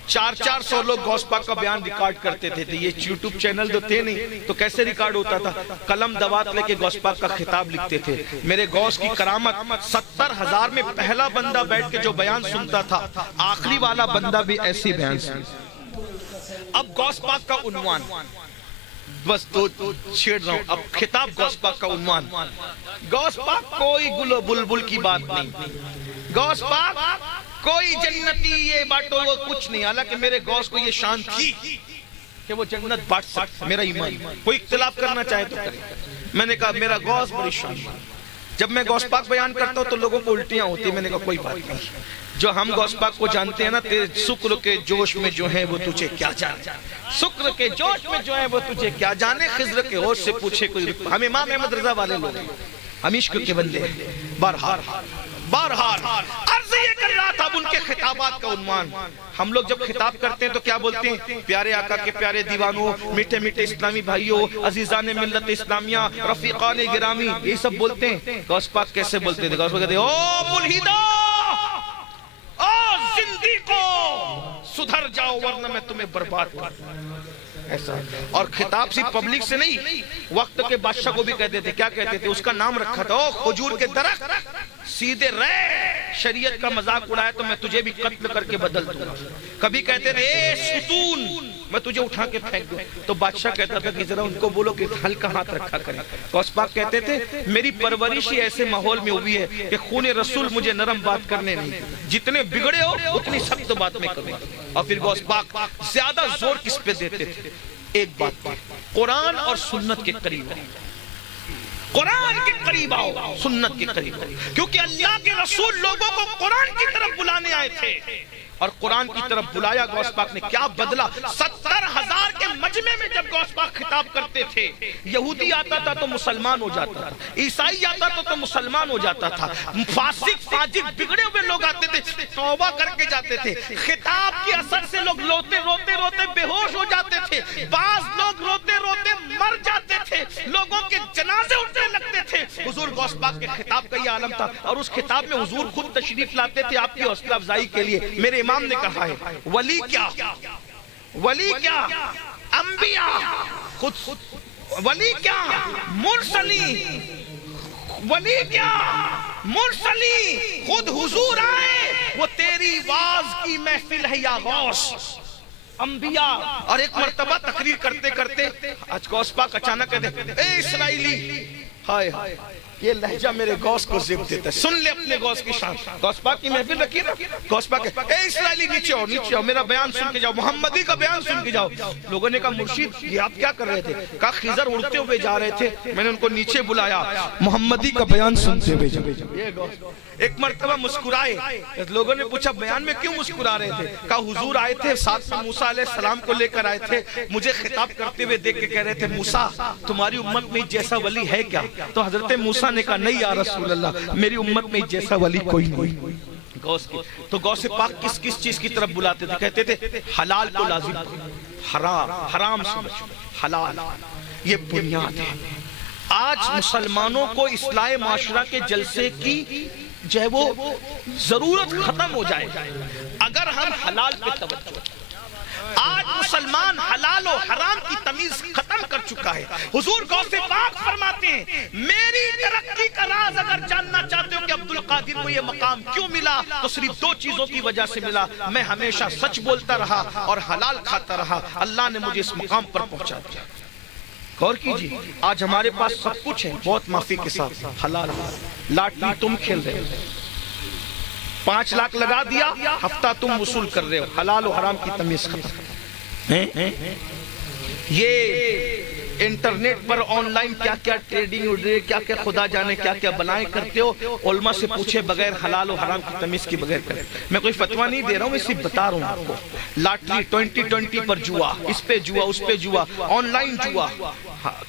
400 لوگ غوث پاک کا بیان ریکارڈ کرتے تھے۔ یہ یوٹیوب چینل تو تھے نہیں تو کیسے ریکارڈ ہوتا تھا؟ قلم دوات لے کے غوث پاک کا خطاب لکھتے تھے۔ میرے غوث کی کرامت، 70 ہزار میں پہلا بندہ بیٹھ کے جو بیان سنتا تھا، آخری والا بندہ بھی ایسی بیان سنتا۔ اب غوث پاک کا عنوان، بس 2 چھیڑ رہا ہوں، اب خطاب غوث پاک کا عنوان۔ غوث پاک کوئی گل و بلبل کی بات نہیں، غوث پاک کوئی جنتی یہ بانٹو وہ کچھ نہیں، حالانکہ میرے غوث کو یہ شان تھی کہ وہ جنت بانٹ سکتا، میرا ایمان، کوئی اختلاف کرنا چاہے تو کرے۔ میں نے کہا میرا غوث بڑی شان، جب میں غوث پاک بیان کرتا ہوں تو لوگوں کو الٹیاں ہوتی، میں نے کہا کوئی بات نہیں، جو ہم غوث پاک کو جانتے ہیں نا، تیرے شکر کے جوش میں جو ہیں وہ تجھے کیا جانے، شکر کے جوش میں جو ہیں وہ تجھے کیا جانے، خضر کے ہوش سے پوچھے کوئی۔ ہم امام احمد رضا والے لوگ ہیں، ہم عشق کے بندے ہیں۔ بہرحال عرض یہ کر رہا تھا اب ان کے خطابات کا عنوان۔ ہم لوگ جب خطاب کرتے ہیں تو کیا بولتے ہیں؟ پیارے آقا کے پیارے دیوانوں، میٹھے میٹھے اسلامی بھائیوں، عزیزان ملت اسلامیہ، رفیقان گرامی، یہ سب بولتے ہیں۔ غوث پاک کیسے بولتے تھے؟ غوث پاک کہتے ہیں او ملحدو، او زندیقو، سدھر جاؤ ورنہ میں تمہیں برباد کر دوں۔ ایسا، اور خطاب صرف پبلک سے نہیں، وقت کے بادشاہ کو بھی کہتے تھے۔ کیا کہتے تھے؟ اس کا نام رکھا تھا، او کھجور کے درخت سیدھے رہ، شریعت کا مذاق اڑایا تو میں تجھے بھی قتل کر کے بدل دوں گا۔ کبھی کہتے تھے اے ستون، میں تجھے اٹھا کے پھینک دوں، تو بادشاہ کہتا تھا کہ ذرا ان کو بولو کہ ہلکا ہاتھ رکھا کریں۔ غوث پاک کہتے تھے میری پرورش ہی ایسے ماحول میں ہوئی ہے کہ خون رسول مجھے نرم بات کرنے نہیں، جتنے بگڑے ہو اتنی سخت بات میں کریں۔ اور پھر غوث پاک زیادہ زور کس پہ دیتے تھے؟ ایک بات پر، قرآن اور سنت کے قریب۔ قرآن کے قریب آؤ، سنت کے قریب آؤ، کیونکہ اللہ کے رسول لوگوں کو قرآن کی طرف بلانے آئے تھے اور قرآن کی طرف بلایا۔ غوث پاک نے کیا بدلا، 70,000 کے مجمع میں جب غوث پاک خطاب کرتے تھے، یہودی آتا تھا تو مسلمان ہو جاتا تھا، عیسائی آتا تھا تو مسلمان ہو جاتا تھا، فاسق فاجر بگڑے ہوئے لوگ آتے تھے، توبہ کر کے جاتے تھے، خطاب کے اثر سے لوگ روتے روتے بے ہوش ہو جاتے تھے، بعض لوگ روتے روتے مر جاتے تھے، لوگوں کے جنازے اٹھنے لگتے تھے۔ حضور غوث پاک کے خطاب کا یہ عالم تھا، اور اس خطاب میں حضور خود تشریف لاتے تھے آپ کی حوصلہ افزائی کے لیے۔ میرے امام نے کہا ہے ولی کیا، ولی کیا انبیاء، خود ولی کیا مرسلی، ولی کیا مرسلی، خود حضور آئے، وہ تیری واز کی محفل ہے یا غوث انبیاء۔ اور ایک مرتبہ تقریر کرتے کرتے آج غوث پاک اچانک کہتے اے اسرائیلی، ہائے ہائے یہ لہجہ میرے غوث کو زیب دیتا ہے، سن لے اپنے غوث کی شان۔ غوث پاک کی محفل رکھی نا، غوث پاک اے اسرائیلی نیچے آؤ، نیچے آؤ، میرا بیان سن کے جاؤ، محمدی کا بیان سن کے جاؤ۔ لوگوں نے کہا مرشد یہ آپ کیا کر رہے تھے؟ کہا خضر اڑتے ہوئے جا رہے تھے، میں نے ان کو نیچے بلایا، محمدی کا بیان سنتے ہوئے جاؤ۔ ایک مرتبہ مسکرائے، لوگوں نے پوچھا بیان میں کیوں مسکرا رہے تھے؟ کہا حضور آئے تھے، ساتھ میں موسیٰ علیہ السلام کو لے کر آئے تھے، مجھے خطاب کرتے ہوئے دیکھ کے کہہ رہے تھے موسیٰ تمہاری امت میں جیسا ولی ہے کیا؟ تو حضرت موسیٰ نے کہا نہیں یا رسول اللہ، میری امت میں جیسا ولی کوئی نہیں۔ تو غوث پاک کس چیز کی طرف بلاتے تھے؟ کہتے تھے حلال کو لازم، حرام سے بچو، حلال یہ بنیاد ہے۔ آج مسلمانوں کو اصلاح معاشرہ کے جلسے کی جو ہے وہ ضرورت ختم ہو جائے اگر ہم حلال پہ توجہ۔ آج مسلمان حلال و حرام کی تمیز ختم کر چکا ہے۔ حضور غوث پاک فرماتے ہیں میری ترقی کا راز اگر جاننا چاہتے ہو کہ عبدالقادر کو یہ مقام کیوں ملا تو صرف 2 چیزوں کی وجہ سے ملا، میں ہمیشہ سچ بولتا رہا اور حلال کھاتا رہا، اللہ نے مجھے اس مقام پر پہنچا دیا۔ غور کیجیے آج ہمارے پاس سب کچھ ہے، بہت معافی کے ساتھ حلال، لاٹری تم کھیل رہے ہو، 5 لاکھ لگا دیا، ہفتہ تم وصول کر رہے ہو، حلال و حرام کی تمیز ختم۔ یہ انٹرنیٹ پر آن لائن کیا کیا ٹریڈنگ ہو رہی ہے، کیا کیا خدا جانے کیا کیا بنائے کرتے ہو، علماء سے پوچھے بغیر، حلال و حرام کی تمیز کی بغیر کرے۔ میں کوئی فتویٰ نہیں دے رہا ہوں، میں صرف بتا رہا ہوں آپ کو۔ لاٹری 2020 پر جوا، اس پہ جوا، اس پہ جوا، آن لائن جوا،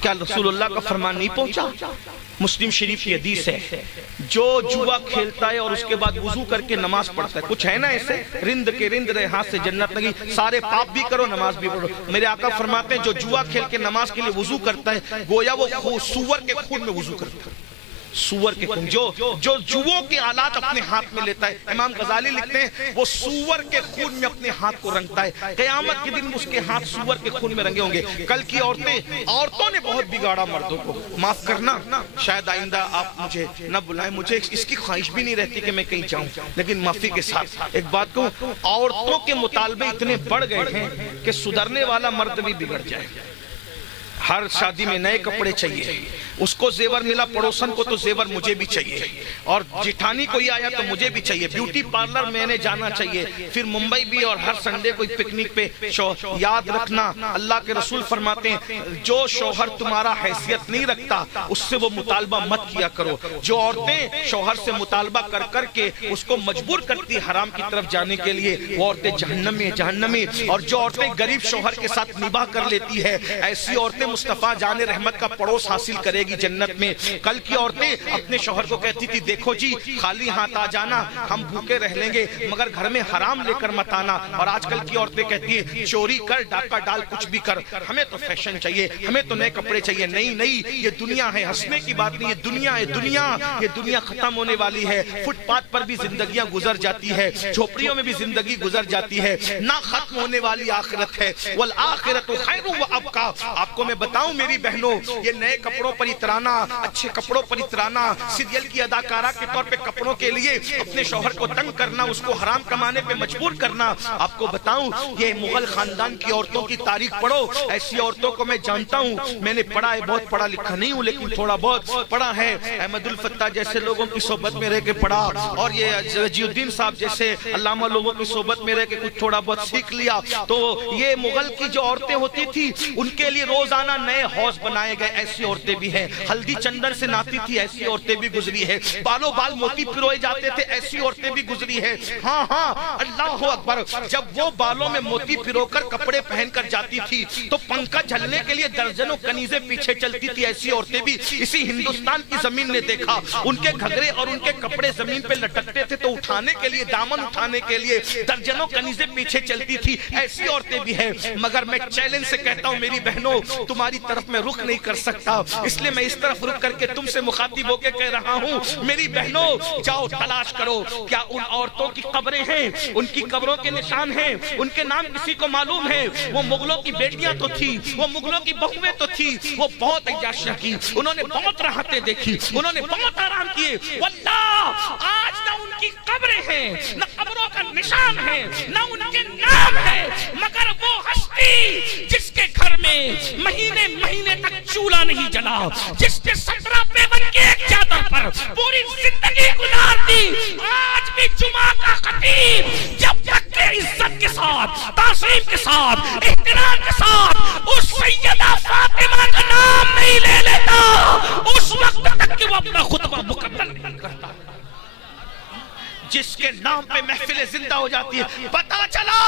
کیا رسول اللہ کا فرمان نہیں پہنچا؟ مسلم شریف کی حدیث ہے جو جوا کھیلتا ہے اور اس کے بعد وضو کر کے نماز پڑھتا ہے، کچھ ہے نا ایسے رند کے رند رہے ہاتھ سے جنت لگی، سارے پاپ بھی کرو نماز بھی پڑھو۔ میرے آقا فرماتے ہیں جو جوا کھیل کے نماز کے لیے وضو کرتا ہے گویا وہ سور کے خون میں وضو کرتا ہے، سور کے خون، جو جووں کے آلات اپنے ہاتھ میں لیتا ہے، امام غزالی لکھتے ہیں وہ سور کے خون میں اپنے ہاتھ کو رنگتا ہے، قیامت کے دن اس کے ہاتھ سور کے خون میں رنگے ہوں گے۔ کل کی عورتوں نے بہت بگاڑا مردوں کو، معاف کرنا، شاید آئندہ آپ مجھے نہ بلائیں، مجھے اس کی خواہش بھی نہیں رہتی کہ میں کہیں جاؤں، لیکن معافی کے ساتھ ایک بات کہوں، عورتوں کے مطالبے اتنے بڑھ گئے ہیں کہ سدھرنے والا مرد بھی بگڑ جائے۔ ہر شادی میں نئے کپڑے چاہیے، اس کو زیور ملا پڑوسن کو تو زیور مجھے بھی چاہیے، اور جٹھانی کوئی آیا تو مجھے بھی چاہیے، بیوٹی پارلر میں نے جانا چاہیے، پھر ممبئی بھی، اور ہر سنڈے کوئی پکنک پہ۔ یاد رکھنا اللہ کے رسول فرماتے ہیں جو شوہر تمہارا حیثیت نہیں رکھتا اس سے وہ مطالبہ مت کیا کرو۔ جو عورتیں شوہر سے مطالبہ کر کر کے اس کو مجبور کرتی حرام کی طرف جانے کے لیے وہ عورتیں جہنمی، اور جو عورتیں غریب شوہر کے ساتھ نباہ کر لیتی ہے ایسی عورتیں مصطفیٰ جان رحمت کا پڑوس حاصل کرے گی جنت میں۔ کل کی عورتیں اپنے شوہر کو کہتی تھی دیکھو جی خالی ہاتھ آ جانا، ہم بھوکے رہ لیں گے مگر گھر میں حرام لے کر مت آنا، اور آج کل کی عورتیں کہتی ہیں چوری کر، ڈاکہ ڈال، کچھ بھی کر، ہمیں تو فیشن چاہیے، ہمیں تو نئے کپڑے چاہیے۔ نہیں، یہ دنیا ہے، ہنسنے کی بات نہیں، یہ دنیا ہے، یہ دنیا ختم ہونے والی ہے۔ فٹ پاتھ پر بھی زندگیاں گزر جاتی ہے، جھوپڑیوں میں بھی زندگی گزر جاتی ہے، نہ ختم ہونے والی آخرت ہے۔ والآخرۃ خیر وابقیٰ۔ آپ کو میں بتاؤں میری بہنوں، یہ نئے کپڑوں پر اترانا، اچھے کپڑوں پر اترانا، سیریل کی اداکارہ کے طور پہ کپڑوں کے لیے اپنے شوہر کو تنگ کرنا، اس کو حرام کمانے پہ مجبور کرنا، آپ کو بتاؤں یہ مغل خاندان کی عورتوں کی تاریخ پڑھو، ایسی عورتوں کو میں جانتا ہوں، میں نے پڑھا ہے، بہت پڑھا لکھا نہیں ہوں لیکن تھوڑا بہت پڑھا ہے، احمد الفتاح جیسے لوگوں کی صحبت میں رہ کے پڑھا، اور یہ رجی الدین صاحب جیسے علامہ لوگوں کی صحبت میں رہ کے کچھ تھوڑا بہت سیکھ لیا۔ تو یہ مغل کی جو عورتیں ہوتی تھی ان کے لیے روزانہ نئے حوض بنائے گئے، ایسی عورتیں بھی ہیں۔ ہیں. ہلدی چندن سے ناتی تھی ایسی عورتیں بھی گزری ہے. بالوں بال موتی پروئے جاتے تھے ایسی عورتیں بھی گزری ہے. ہاں ہاں اللہ اکبر. جب وہ بالوں میں موتی پرو کر کپڑے پہن کر جاتی تھی تو پنکھا جھلنے کے لیے درجنوں کنیزیں پیچھے چلتی تھی ایسی عورتیں بھی اسی ہندوستان کی زمین نے دیکھا. ان کے گھگرے اور ان کے کپڑے زمین پہ لٹکتے تھے تو اٹھانے کے لیے دامن اٹھانے کے لیے درجنوں کنیزیں پیچھے چلتی تھی ایسی عورتیں بھی ہیں. مگر میں چیلنج سے کہتا ہوں میری بہنوں تمہاری طرف میں رخ نہیں کر سکتا اس لیے میں اس طرف رخ کر کے تم سے مخاطب ہو کے کہہ رہا ہوں میری بہنوں جاؤ تلاش کرو کیا ان عورتوں کی قبریں ہیں ان کی قبروں کے نشان ہیں ان کے نام کسی کو معلوم ہے. وہ مغلوں کی بیٹیاں تو تھی وہ مغلوں کی بہویں تو تھی وہ بہت عیاشیاں کی انہوں نے بہت راحتیں دیکھی انہوں نے بہت آرام کیے. واللہ آج نہ ان کی قبریں ہیں نہ قبروں کا نشان ہے نہ ان کے نام ہے مگر وہ ہستی جس کے گھر میں مہینے مہینے تک چولہا نہیں جلا جس کے 17 پیون کی ایک چادر پر پوری زندگی گزار دی. آج بھی جمعہ کا خطیب جب تک کہ عزت کے ساتھ تعظیم کے ساتھ احترام کے ساتھ اس سیدہ فاطمہ کا نام نہیں لے لیتا اس وقت تک کہ وہ اپنا خطبہ مکمل نہیں کرتا. جس کے نام پہ محفلیں زندہ ہو جاتی ہے پتا چلا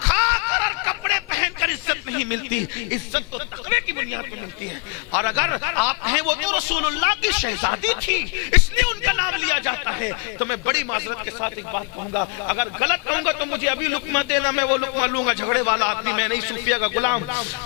کھا کر اور کپڑے پہن کر عزت نہیں ملتی عزت تو تقوی کی بنیاد پہ ملتی ہے. اور اگر آپ ہیں وہ تو رسول اللہ کی شہزادی تھی اس لیے ان کا نام لیا جاتا ہے. تو میں بڑی معذرت کے ساتھ ایک بات کہوں گا اگر غلط کہوں گا تو مجھے ابھی لقمہ دینا میں وہ لقمہ لوں گا. جھگڑے والا آدمی میں نہیں صوفیہ کا غلام.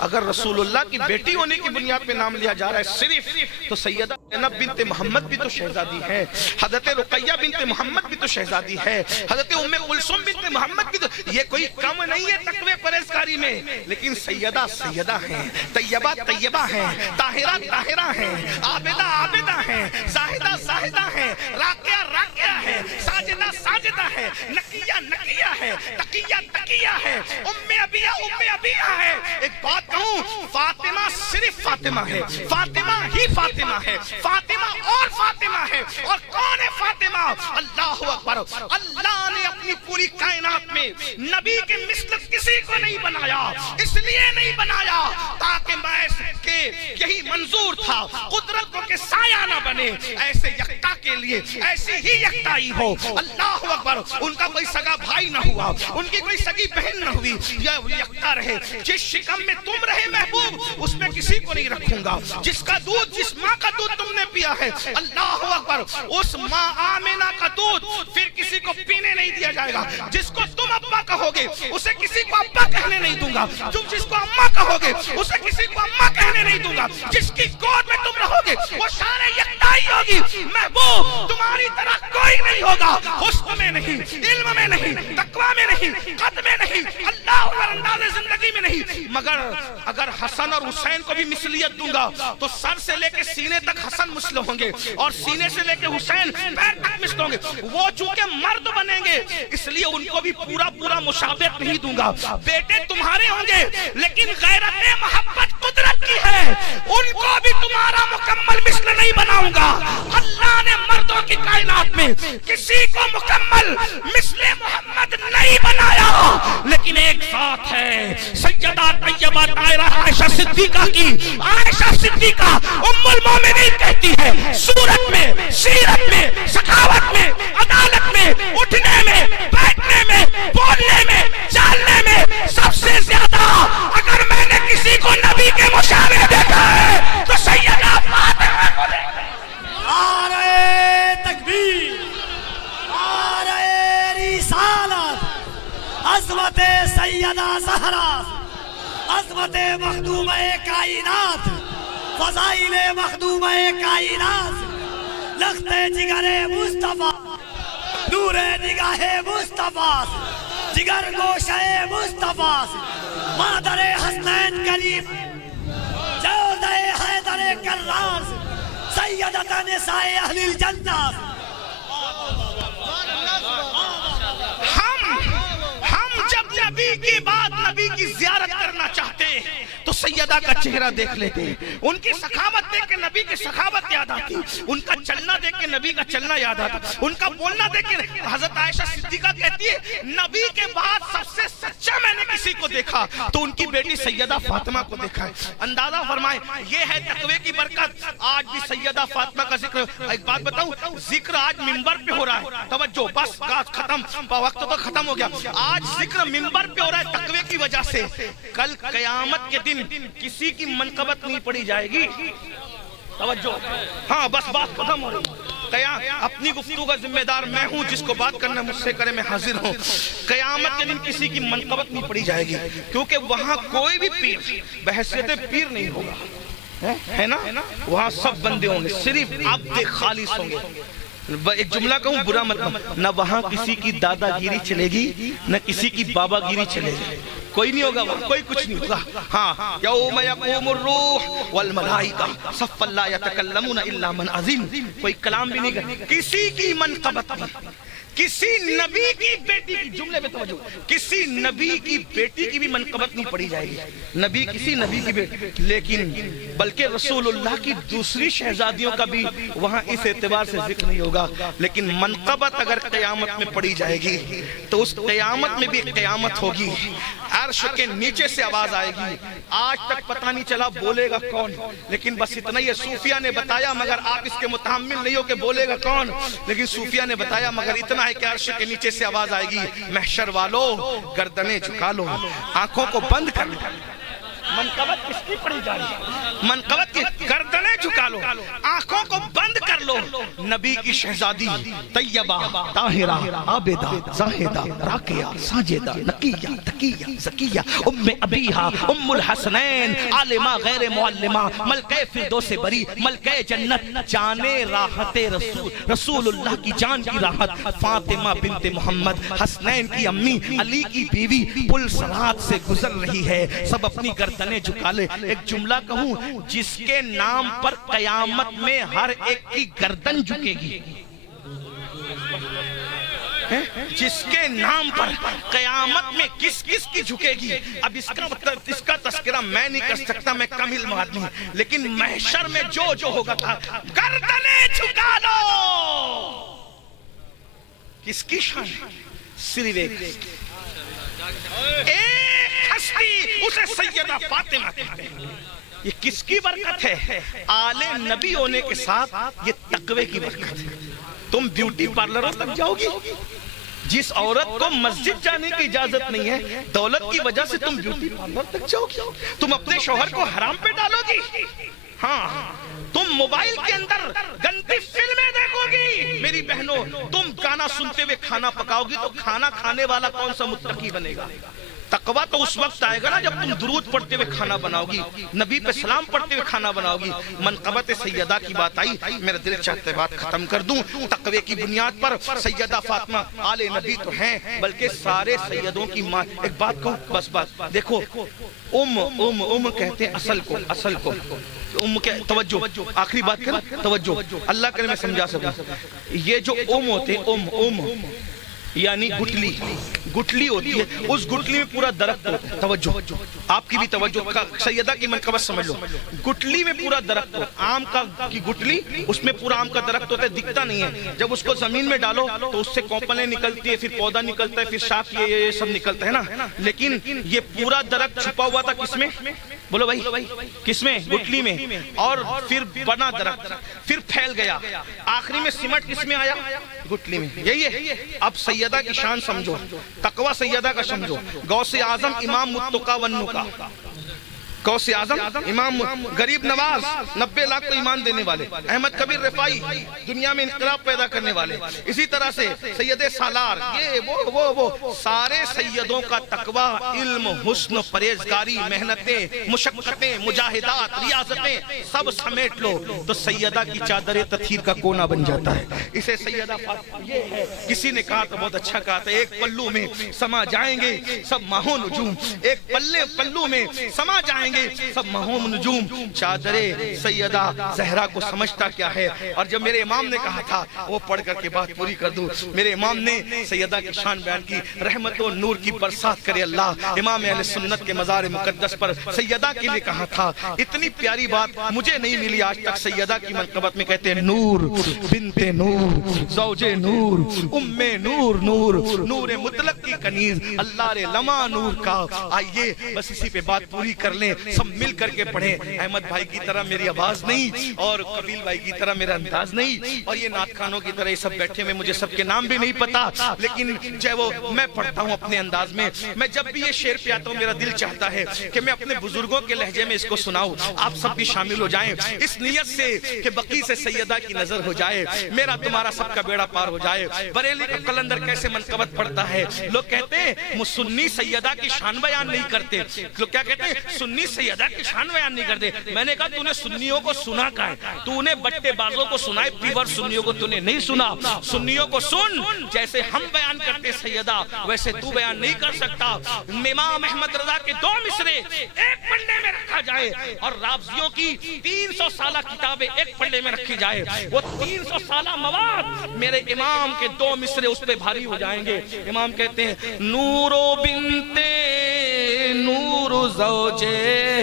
اگر رسول اللہ کی بیٹی ہونے کی بنیاد پہ نام لیا جا رہا ہے صرف تو سیدہ زینب بنت محمد بھی تو شہزادی ہے حضرت رقیہ بنت محمد بھی تو شہزادی ہے حضرت ام کلثوم بنت محمد بھی تو یہ کوئی کم نہیں ہے تقوی پرہیزگاری میں لیکن سیدہ سیدہ ہیں طیبہ طیبہ ہیں طاہرہ طاہرہ ہیں عابدہ عابدہ ہیں زاہدہ زاہدہ ہیں راقیہ راقیہ ہے ساجدہ ساجدہ ہے نقیہ نقیہ ہے تقیہ تقیہ ہے ام ابیہ ہے. ایک بات کہوں فاطمہ صرف فاطمہ ہے فاطمہ ہی فاطمہ ہے فاطمہ اور فاطمہ ہے. اور کون ہے فاطمہ؟ اللہ اکبر. اللہ نے اپنی پوری کائنات میں نبی کے مثل کسی کو نہیں بنایا اس لیے نہیں بنایا تاکہ باعث کہ یہی منظور تھا قدرت کو کہ سایہ نہ بنے ایسے یکتا کے لیے ایسی ہی یکتائی ہو. اللہ اکبر. ان کا کوئی سگا بھائی نہ ہوا ان کی کوئی سگی بہن نہ ہوئی یہ یکتا رہے. جس شکم میں تم رہے محبوب اس میں کسی کو نہیں رکھوں گا. جس کا دودھ جس ماں کا دودھ تم نے پیا ہے اللہ اکبر اس ماں آمنہ کا دودھ پھر کسی کو پینے نہیں دیا جائے گا. جس کو تم ابا کہو گے اسے کسی کو ابا کہنے نہیں دوں گا. تم جس کو اماں کہو گے اسے کسی کو اماں کہنے نہیں دوں گا. جس کی گود میں تم رہو گے وہ شان یکتائی ہوگی. محبوب تمہاری طرح کوئی نہیں ہوگا حسن میں نہیں علم میں نہیں تقوی میں نہیں قد میں نہیں اللہ اور انداز زندگی میں نہیں. مگر اگر حسن اور حسین کو بھی مثلیت دوں گا تو سر سے لے کے سینے تک حسن مثل ہوں گے اور سینے سے لے کے حسین پیر تک مثل ہوں گے. وہ چونکہ مرد بنیں گے اس لیے ان کو بھی پورا مشابہت نہیں دوں گا. بیٹے تمہارے ہوں گے لیکن غیرت محبت قدرت کی ہے ان کو بھی تمہارا مکمل مثل نہیں بناؤں گا. اللہ نے مردوں کی کائنات میں کسی کو مکمل مثل محمد نہیں بنایا لیکن ایک ذات ہے سیدہ طیبہ طاہرہ عائشہ صدیقہ کی. عائشہ صدیقہ ام المومنین کہتی ہے صورت میں سیرت میں سخاوت میں عدالت میں اٹھنے میں بیٹھنے میں بولنے میں چالنے میں سب سے زیادہ اگر میں نے کسی کو نبی کے مشابہ دیکھا ہے تو سیدہ فاطمہ کو دیکھا. نعرہ تکبیر نعرہ رسالت عظمت سیدہ زہرا عظمت مخدومہ کائنات فضائل مخدومہ کائنات لخت جگر مصطفیٰ نور نگاہ مصطفیٰ جگر گوشہ مصطفیٰ مادر حسنین کریم جودہ حیدر کرراز سیدت نساء اہل الجنہ. ہم جب نبی کی بات نبی کی زیارت کرنا چاہتے تو سیدہ کا چہرہ دیکھ لیتے، ان کی سخاوت دیکھ کے نبی کی سخاوت یاد آتی، ان کا چلنا دیکھ کے نبی کا چلنا یاد آتا، ان کا بولنا دیکھ کے حضرت عائشہ صدیقہ کہتی ہے نبی کے بعد سب سے سچا میں نے کسی کو دیکھا تو ان کی بیٹی سیدہ فاطمہ کو دیکھا ہے۔ اندازہ فرمائیں یہ ہے تقوی کی برکت۔ آج بھی سیدہ فاطمہ کا ذکر، ایک بات بتاؤں، ذکر آج منبر پہ ہو رہا ہے، توجہ بس ختم، وقت تو ختم ہو گیا، آج ذکر منبر پہ ہو رہا ہے تقوی کی وجہ سے۔ کل قیامت کے دن کسی کی منقبت نہیں پڑی جائے گی، توجہ، ہاں بس بات ختم ہو رہی ہے۔ اپنی گفتگو کا ذمہ دار میں ہوں، جس کو بات کرنا مجھ سے کرے میں حاضر ہوں۔ قیامت کے دن کسی کی منقبت نہیں پڑی جائے گی، کیونکہ وہاں کوئی بھی پیر بحیثیت پیر نہیں ہوگا، ہے نا، وہاں سب بندے ہوں گے، صرف عبد خالص ہوں گے۔ ایک جملہ کہوں برا مت، نہ وہاں کسی کی دادا گیری چلے گی نہ کسی کی بابا گیری چلے گی، کوئی نہیں ہوگا وہاں، کوئی کچھ نہیں ہوگا۔ ہاں یوم یقوم الروح والملائکہ صفا لا یتکلمون الا من اذن، کوئی کلام بھی نہیں کرے، کسی کی منقبت نہیں، کسی نبی کی بیٹی کی، جملے میں توجہ، کسی نبی کی بیٹی کی بھی منقبت نہیں پڑی جائے گی، نبی کسی نبی کی بیٹی، لیکن بلکہ رسول اللہ کی دوسری شہزادیوں کا بھی وہاں اس اعتبار سے ذکر نہیں ہوگا، لیکن منقبت اگر قیامت میں پڑی جائے گی تو اس قیامت میں بھی قیامت ہوگی، عرش کے نیچے سے آواز آئے گی۔ آج تک پتہ نہیں چلا بولے گا کون، لیکن بس اتنا یہ صوفیہ نے بتایا، مگر آپ اس کے متحمل نہیں ہو کہ بولے گا کون، لیکن صوفیہ نے بتایا، مگر اتنا ہے کہ عرش کے نیچے سے آواز آئے گی، محشر والو گردنیں جھکا لو، آنکھوں کو بند کر لو۔ منقبت کس کی پڑی جا رہی ہے؟ منقبت کی، گردنیں جھکا لو، آنکھوں کو بند کر لو۔ نبی کی شہزادی طیبہ، طاہرہ، عابدہ، زاہدہ، راکیہ، ساجدہ، نقیہ، تقیہ، زکیہ، ام ابیہا، ام الحسنین، عالمہ غیر معلمہ، ملکہ فردوس بری، ملکہ جنت، جانے راحت رسول اللہ کی جان کی راحت، فاطمہ بنت محمد، حسنین کی امی، علی کی بیوی، پل صراط سے گزر رہی ہے، سب اپنی گردنیں جھکا لے۔ ایک جملہ کہوں، جس کے نام پر قیامت میں ہر ایک کی گردن جھکے گی، جس کے نام پر قیامت میں کس کس کی جھکے گی، اب اس کا تذکرہ میں نہیں کر سکتا، میں کم علم آدمی ہوں، لیکن محشر میں جو ہوگا تھا، گردنیں جھکا لو۔ کس کی شان؟ صرف ایک ہستی، اسے سیدہ فاطمہ کہتے ہیں۔ یہ کس کی برکت ہے؟ آل نبی ہونے کے ساتھ یہ تقوی کی برکت ہے۔ تم بیوٹی پارلروں تک جاؤ گی، جس عورت کو مسجد جانے کی اجازت نہیں ہے، دولت کی وجہ سے تم بیوٹی پارلر تک جاؤ گی، تم اپنے شوہر کو حرام پہ ڈالو گی، ہاں تم موبائل کے اندر گندی فلمیں دیکھو گی، میری بہنوں تم گانا سنتے ہوئے کھانا پکاؤ گی تو کھانا کھانے والا کون سا متقی بنے گا؟ تقویٰ تو اس وقت آئے گا نا جب تم درود پڑھتے ہوئے کھانا بناؤ گی، نبی پہ سلام پڑھتے ہوئے کھانا بناؤ گی۔ منقبت سیدہ کی بات آئی، میرا دل چاہتے بات ختم کر دوں۔ تقوی کی بنیاد پر سیدہ فاطمہ آل نبی تو ہیں، بلکہ سارے سیدوں کی ماں۔ ایک بات کہوں، بس بات دیکھو، ام کہتے ہیں اصل کو ام کے، توجہ آخری بات کریں، توجہ اللہ کرے میں سمجھا سکوں۔ یہ جو ام ہوتے ہیں، ام یعنی گٹلی ہوتی ہے، اس گٹلی میں پورا درخت ہوتا ہے، توجہ آپ کی بھی توجہ، سیدہ کی منقبت سمجھ لو، گٹلی میں پورا درخت ہوتا ہے، آم کی گٹلی، اس میں پورا آم کا درخت ہوتا ہے، دکھتا نہیں ہے، جب اس کو زمین میں ڈالو تو اس سے کوپلیں نکلتی ہے، پھر پودا نکلتا ہے، پھر شاخ، یہ سب نکلتا ہے نا، لیکن یہ پورا درخت چھپا ہوا تھا کس میں؟ بولو بھائی کس میں؟ گٹلی میں، اور پھر بنا درخت، پھر پھیل گیا، آخری میں سمٹ کس میں آیا؟ گٹلی میں۔ یہی ہے، اب سیدہ کی شان سمجھو، تقوی سیدہ کا سمجھو، غوث اعظم امام متقی والنقا، غوث اعظم امام، غریب نواز 90 لاکھ کو ایمان دینے والے، احمد کبیر رفاعی دنیا میں انقلاب پیدا کرنے والے، اسی طرح سے سید سالار، یہ وہ سارے سیدوں کا تقوی، علم، حسن، پرہیزگاری، محنتیں، مشقتیں، مجاہدات، ریاضتیں سب سمیٹ لو تو سیدہ کی چادر تطہیر کا کونا بن جاتا ہے۔ اسے سیدہ فاطمہ، یہ ہے، کسی نے کہا تو بہت اچھا کہا تھا، ایک پلو میں سما جائیں گے سب ماہوں نجوم، ایک پلو میں سما جائیں گے گے سب مہوم نجوم چادرے سیدہ زہرا کو سمجھتا کیا ہے. اور جب میرے امام نے کہا تھا وہ پڑھ کر کے بات پوری کر دوں, میرے امام نے سیدہ کی شان بیان کی. رحمت و نور کی برسات کرے اللہ امام اہل سنت کے مزار مقدس پر سیدہ کے لیے کہا تھا. اتنی پیاری بات مجھے نہیں ملی آج تک. سیدہ کی منقبت میں کہتے ہیں نور بنت نور زوج نور ام نور نور نور مطلق کی کنیز اللہ رے لما نور کا. آئیے بس اسی پہ بات پوری کر لیں, سب مل کر کے پڑھیں. احمد بھائی کی طرح میری آواز نہیں اور قبیل بھائی کی طرح میرا انداز نہیں اور یہ نعت خانوں کی طرح یہ سب بیٹھے ہوئے مجھے سب کے نام بھی نہیں پتا, لیکن جو وہ میں پڑھتا ہوں اپنے انداز میں. میں جب بھی یہ شعر پہ آتا ہوں میرا دل چاہتا ہے کہ میں اپنے بزرگوں کے لہجے میں اس کو سناؤں. آپ سب بھی شامل ہو جائیں اس نیت سے کہ بقی سے سیدہ کی نظر ہو جائے, میرا تمہارا سب کا بیڑا پار ہو جائے. بریلی کا قلندر کیسے منقبت پڑھتا ہے. لوگ کہتے ہیں سنی سیدہ کی شان بیان نہیں کرتے. لوگ کیا کہتے ہیں سنی سیدہ کی شان بیان نہیں کرتے. میں نے کہا تو نے سنیوں کو سنا کہا ہے, تو نے بٹے بازوں کو سنا ہے, پیور سنیوں کو تو نے نہیں سنا. سنیوں کو سن, جیسے ہم بیان کرتے سیدہ ویسے تو بیان نہیں کر سکتا. امام احمد رضا کے 2 مصرے ایک پلڑے میں رکھا جائے اور رابضیوں کی 300 سالہ کتابیں ایک پلڑے میں رکھی جائے, وہ 300 سالہ مواد میرے امام کے 2 مصرے اس پہ بھاری ہو جائیں گے. امام کہتے ہیں نور و بنتے نور زوجے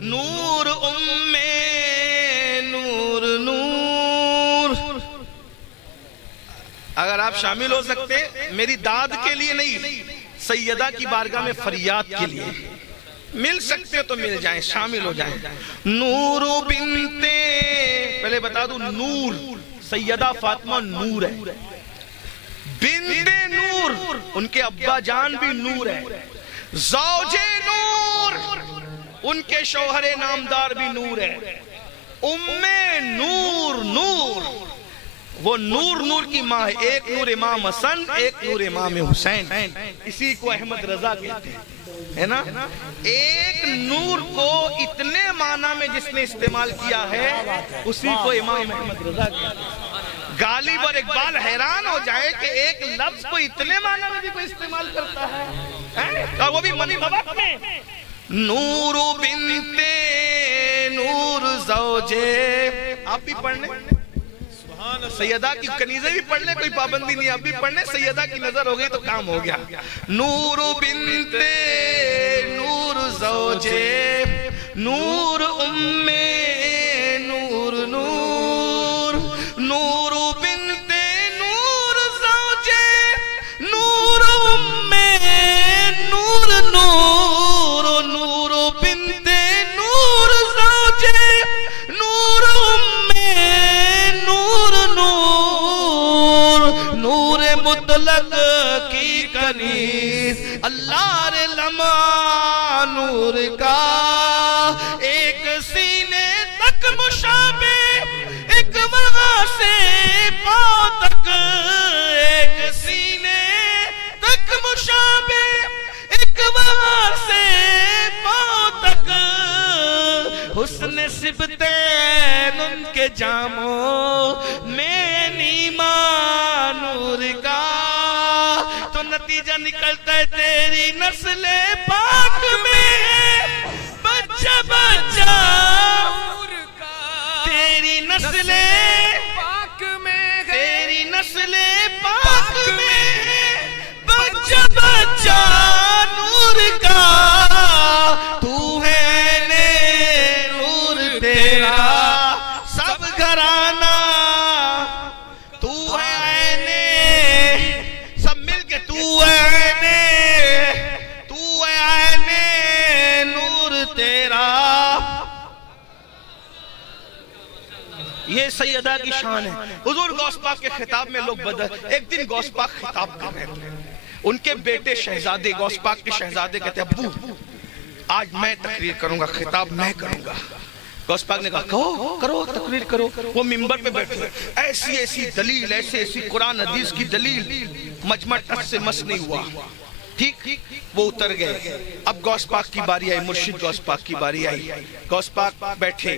نور ام نور نور. اگر آپ شامل ہو سکتے میری داد کے لیے نہیں, سیدہ کی بارگاہ میں فریاد کے لیے مل سکتے تو مل جائیں, شامل ہو جائیں. نور بنتے, پہلے بتا دوں نور سیدہ فاطمہ نور ہے, بنت نور ان کے ابا جان بھی نور ہے, زوج نور ان کے شوہر نامدار بھی نور ہے, ام نور نور وہ نور نور کی ماں ہے. ایک نور امام حسن ایک نور امام حسین, اسی کو احمد رضا کہتے ہیں ہے نا. ایک نور کو اتنے معنی میں جس نے استعمال کیا ہے اسی کو امام احمد رضا کہتے ہیں. غالب اور اقبال حیران ہو جائے کہ ایک لفظ کو اتنے معنی میں بھی کوئی استعمال کرتا ہے اور وہ بھی منقبت میں. نور بنت نور زوجے, آپ بھی پڑھنے سیدہ کی کنیزیں بھی پڑھ لیں, کوئی پابندی نہیں, آپ بھی پڑھنے. سیدہ کی نظر ہو گئی تو کام ہو گیا. نور بنت نور زوجے نور ام نور نور نور بنت نور زوجے نور ام نور نور نور بنت نور زوجے نور ام نور مطلق کی کنیز اللہ رے لمع نور کا. ایک سینے تک مشابہ ایک وغا سے پاؤں تک, ایک سینے تک مشابہ ایک وغا سے پاؤں تک, حسن سبتین ان کے جاموں میں نیما نور کا. تو نتیجہ نکلتا ہے تیری نسل پاک میں بچہ بچہ نور کا, تیری نسل پاک میں, تیری نسل پاک میں بچہ بچہ نور کا. تو ہے نور تیرا سب گھرانہ, تو ہے سب مل کے تو ہے نور تیرا. یہ سیدہ کی شان ہے. حضور غوث پاک کے خطاب میں لوگ ایک دن غوث پاک خطاب کر رہے تھے, ان کے بیٹے شہزادے غوث پاک کے شہزادے کہتے ہیں ابو آج میں تقریر کروں گا, خطاب میں کروں گا. غوث پاک نے کہا کہو کرو تقریر کرو. وہ منبر پہ بیٹھے ایسی ایسی دلیل ایسی ایسی قرآن حدیث کی دلیل, مجمع ٹس سے مس نہیں ہوا. ٹھیک وہ اتر گئے. اب غوث پاک کی باری آئی, مرشد غوث پاک کی باری آئی. غوث پاک بیٹھے.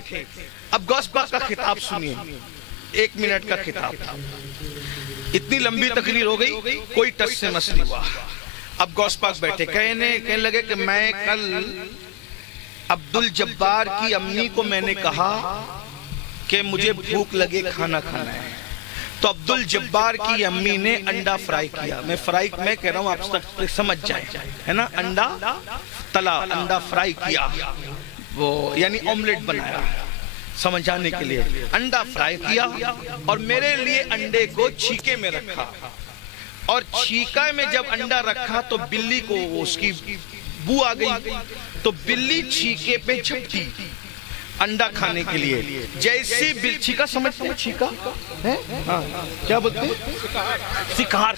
اب غوث پاک کا خطاب سنیے, 1 منٹ کا خطاب تھا. اتنی لمبی تقریر ہو گئی, کوئی ٹس سے مس نہیں ہوا. اب غوث پاک بیٹھے کہنے لگے کہ میں کل عبدالجبار کی امی کو میں نے کہا کہ مجھے بھوک لگے کھانا کھانا ہے، تو عبدالجبار کی امی نے انڈا فرائی کیا. میں فرائی میں کہہ رہا ہوں آپ تک سمجھ جائیں، ہے نا، انڈا تلا، انڈا فرائی کیا، وہ یعنی آملیٹ بنایا سمجھانے کے لیے. انڈا فرائی کیا اور میرے لیے انڈے کو چھیکے میں رکھا، اور چھیکا میں جب انڈا رکھا تو بلی کو اس کی بو آ گئی، تو بلی چھیکے پہ جھپٹی انڈا کھانے کے لیے. جیسی چھیکا سمجھتے ہیں، چھیکا کیا بولتے ہیں، سکھار.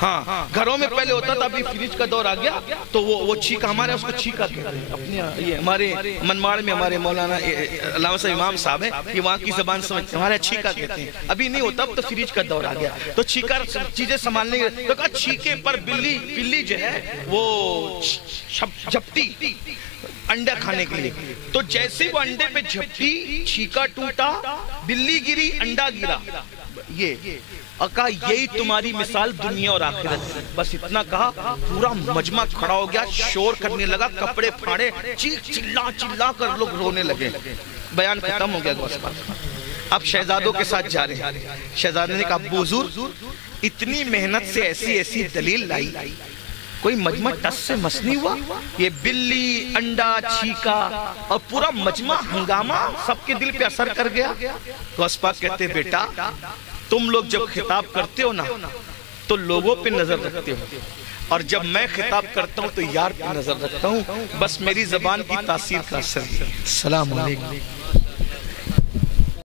ہاں گھروں میں پہلے ہوتا تھا، ابھی فریج کا دور آ گیا تو وہ چھیکا، ہمارے اس کو چھیکا کہتے ہیں. اپنے یہ ہمارے منماڑ میں ہمارے مولانا علامہ صاحب امام صاحب ہیں، یہ وہاں کی زبان سمجھتے ہیں، ہمارے چھیکا کہتے ہیں. ابھی نہیں ہوتا، اب تو فریج کا دور آ گیا، تو چھیکا چیزیں سنبھالنے کے تو کہا چھیکے پر بلی جو ہے وہ جھپٹی انڈا کھانے کے لیے. تو جیسے وہ انڈے پہ جھپٹی، چھیکا ٹوٹا، بلی گری، انڈا گرا. یہ کہا یہی تمہاری مثال دنیا اور آخرت. بس اتنا کہا، پورا مجمع کھڑا ہو گیا، شور کرنے لگا، کپڑے پھاڑے، چلا کر لوگ رونے لگے. بیان ختم ہو گیا. اب شہزادوں کے ساتھ جا رہے ہیں. شہزادے نے کہا ابو حضور اتنی محنت سے ایسی دلیل لائی، کوئی مجمع ٹس سے مس نہیں ہوا؟ یہ بلی، انڈا، چھیکا اور پورا مجمع ہنگامہ سب کے دل پہ اثر کر گیا. غوث پاک کہتے بیٹا تم لوگ جب خطاب کرتے ہو نا تو لوگوں پہ نظر رکھتے ہو، اور جب میں خطاب کرتا ہوں تو یار پہ نظر رکھتا ہوں. بس میری زبان کی تاثیر کا اثر ہے. السلام علیکم.